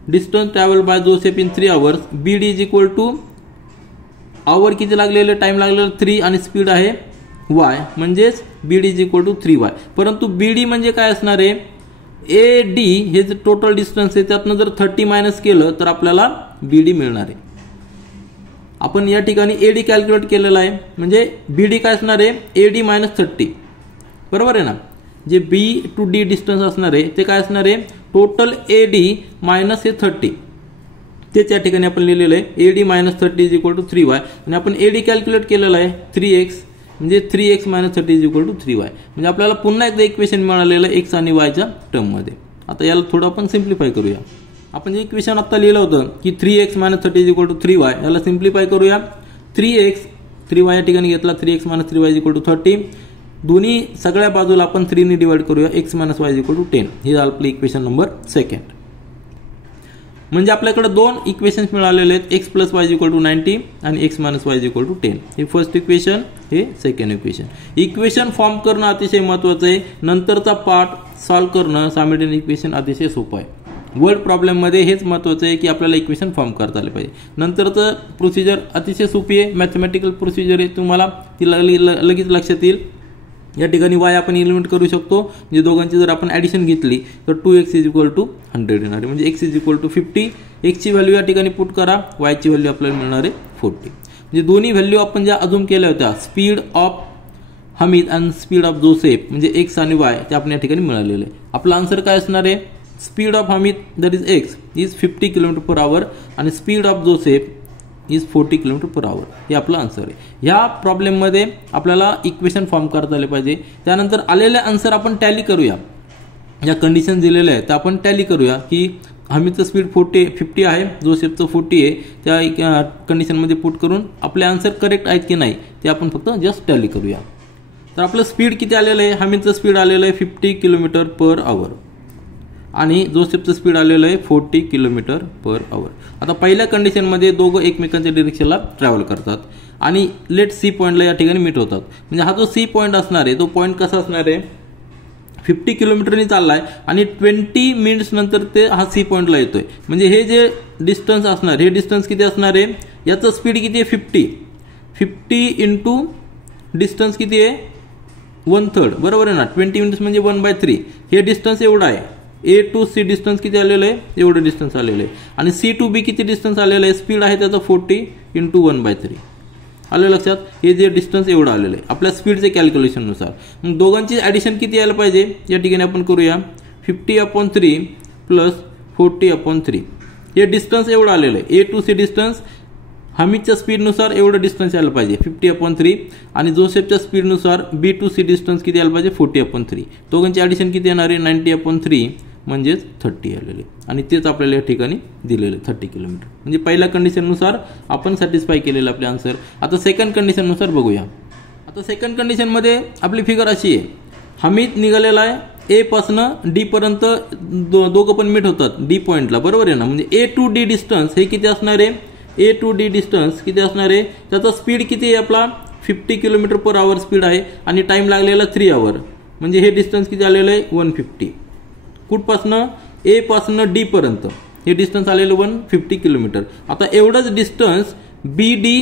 Distance travelled by Joseph in 3 hours, B D is equal to hour किती लागलेलं, टाइम लागलेलं 3 आणि स्पीड आहे y, म्हणजेच B D is equal to 3y. परंतु बी डी म्हणजे काय असणार आहे, ए डी हे जे टोटल डिस्टन्स आहे त्यातनं जर 30 मायनस केलं तर आपल्याला बी डी मिळणार आहे. आपण या ठिकाणी ए डी कॅल्क्युलेट केलेला आहे, म्हणजे बी डी काय असणार आहे, ए डी मायनस 30. बरोबर आहे ना. जे बी टू डी डिस्टन्स असणार आहे ते काय असणार आहे, टोटल ए डी मायनस हे 30. तेच या ठिकाणी आपण लिहिलेलं आहे, A D minus 30 is equal to 3y. आणि आपण ए डी कॅल्क्युलेट केलेलं आहे 3x, म्हणजे 3x minus 30 is equal to 3y. म्हणजे आपल्याला पुन्हा एकदा इक्वेशन मिळालेलं आहे एक्स आणि वायच्या टर्ममध्ये. आता याला थोडं आपण सिम्प्लिफाय करूया. आपण जे इक्वेशन आता लिहिलं होतं की 3x minus 30 is equal to 3y, याला सिम्प्लिफाय करूया. 3x 3y या ठिकाणी घेतला, 3x minus 3y is equal to 30. दोन्ही सगळ्या बाजूला आपण 3 ने डिवाइड करूया, x minus y is equal to 10. हे आपलं इक्वेशन नंबर 2. म्हणजे आपल्याकडे 2 इक्वेशन्स मिळालेले आहेत, x plus y is equal to 90 आणि x minus y is equal to 10. हे फर्स्ट इक्वेशन, हे सेकंड इक्वेशन. इक्वेशन फॉर्म करणं अतिशय महत्त्वाचं आहे. नंतरचा पार्ट सॉल्व्ह करणं सायमल्टेनियस इक्वेशन अतिशय सोपं आहे. वर्ड प्रॉब्लेममध्ये हेच महत्त्वाचं आहे की आपल्याला इक्वेशन फॉर्म करता आले पाहिजे. नंतरचं प्रोसिजर अतिशय सोपी आहे, मॅथमॅटिकल प्रोसिजर आहे, तुम्हाला ती लगेच लक्षात येईल. या ठिकाणी y आपण एलिमिनेट करू शकतो. म्हणजे दोघांची जर आपण ॲडिशन घेतली तर 2x इज इक्वल टू 100 येणार आहे, म्हणजे x is equal to 50. x ची व्हॅल्यू या ठिकाणी पुट करा, y ची व्हॅल्यू आपल्याला मिळणार आहे 40. म्हणजे दोन्ही व्हॅल्यू आपण ज्या अजूम केल्या होत्या, स्पीड ऑफ हमीद आणि स्पीड ऑफ जोसेफ म्हणजे x आणि y, ते आपण या ठिकाणी मिळालेले आहे. आपला आन्सर काय असणार आहे, speed of Hamid that is x is 50 km/h आणि speed of Joseph is 40 km/h. हे आपलं आन्सर आहे. ह्या प्रॉब्लेममध्ये आपल्याला इक्वेशन फॉर्म करता आले पाहिजे. त्यानंतर आलेले आन्सर आपण टॅली करूया. ज्या कंडिशन दिलेल्या आहेत त्या आपण टॅली करूया की हमीदचं स्पीड 50 आहे, जोसेफचं 40 आहे. त्या कंडिशनमध्ये पुट करून आपले आन्सर करेक्ट आहेत की नाही ते आपण फक्त जस्ट टॅली करूया. तर आपलं स्पीड किती आलेलं आहे, हमीदचं स्पीड आलेलं आहे 50 km/h आणि जोसेफचं स्पीड आलेलं आहे 40 km/h. आता पहिल्या कंडिशनमध्ये दोघं एकमेकांच्या डिरेक्शनला ट्रॅव्हल करतात आणि लेट सी पॉईंटला या ठिकाणी मीट होतात. म्हणजे हा जो सी पॉईंट असणार आहे तो पॉईंट कसा असणार आहे, 50 किलोमीटरनी चालला आहे आणि 20 मिनिट्स नंतर ते हा सी पॉईंटला येतोय. म्हणजे हे जे डिस्टन्स असणार, हे डिस्टन्स किती असणार आहे, याचं स्पीड किती आहे 50 इंटू डिस्टन्स किती आहे 1/3. बरोबर आहे ना. 20 मिनिट्स म्हणजे 1/3. हे डिस्टन्स एवढं आहे. ए टू सी डिस्टन्स किती आलेलं आहे, एवढं डिस्टन्स आलेलं आहे. आणि सी टू बी किती डिस्टन्स आलेलं आहे, स्पीड आहे त्याचं 40 इंटू 1/3. आलं लक्षात. हे जे डिस्टन्स एवढं आलेलं आहे आपल्या स्पीडचे कॅल्क्युलेशननुसार. मग दोघांची ॲडिशन किती यायला पाहिजे, या ठिकाणी आपण करूया 50/3 प्लस 40/3. हे डिस्टन्स एवढं आलेलं आहे. ए टू सी डिस्टन्स हमीदच्या स्पीडनुसार एवढं डिस्टन्स यायला पाहिजे 50/3 आणि जोसेफच्या स्पीडनुसार बी टू सी डिस्टन्स किती यायला पाहिजे 40/3. दोघांची ॲडिशन किती येणार आहे 90/3 म्हणजेच 30 आलेले. आणि तेच आपल्याला या ठिकाणी दिलेलं 30 किलोमीटर. म्हणजे पहिल्या कंडिशननुसार आपण सॅटिस्फाय केलेलं आपले आन्सर. आता सेकंड कंडिशननुसार बघूया. आता सेकंड कंडिशनमध्ये आपली फिगर अशी आहे, हमीद निघालेला आहे ए पासनं डी पर्यंत, दोघं पण मीट होतात डी पॉईंटला. बरोबर आहे ना. म्हणजे ए टू डी डिस्टन्स हे किती असणार आहे, ए टू डी डिस्टन्स किती असणार आहे, त्याचा स्पीड किती आहे आपला 50 km/h स्पीड आहे आणि टाइम लागलेला 3 hours. म्हणजे हे डिस्टन्स किती आलेलं आहे 150. कुठपासनं, ए पासनं डी पर्यंत हे डिस्टन्स आलेलं 150 किलोमीटर. आता एवढंच डिस्टन्स बी डी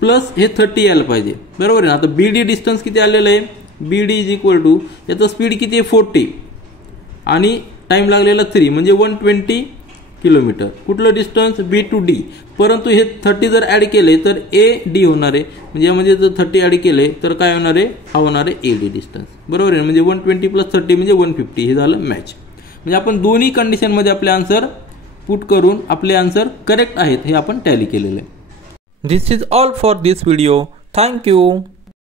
प्लस हे 30 यायला पाहिजे. बरोबर आहे ना. आता बी डी डिस्टन्स किती आलेलं आहे, बी डी इज इक्वल टू याचं स्पीड किती आहे 40 आणि टाइम लागलेला 3 म्हणजे 120 किलोमीटर. कुठलं डिस्टन्स बी टू डी. परंतु हे 30 जर ॲड केले तर ए डी होणार आहे. म्हणजे यामध्ये जर 30 ॲड केले तर काय होणार आहे, हा होणार आहे ए डी डिस्टन्स. बरोबर आहे. म्हणजे 120 प्लस 30 म्हणजे 150. हे झालं मॅच. म्हणजे आपण दोन्ही कंडिशनमध्ये आपले आन्सर पुट करून आपले आन्सर करेक्ट आहेत हे आपण टॅली केलेलं आहे. This is all for this video. Thank you.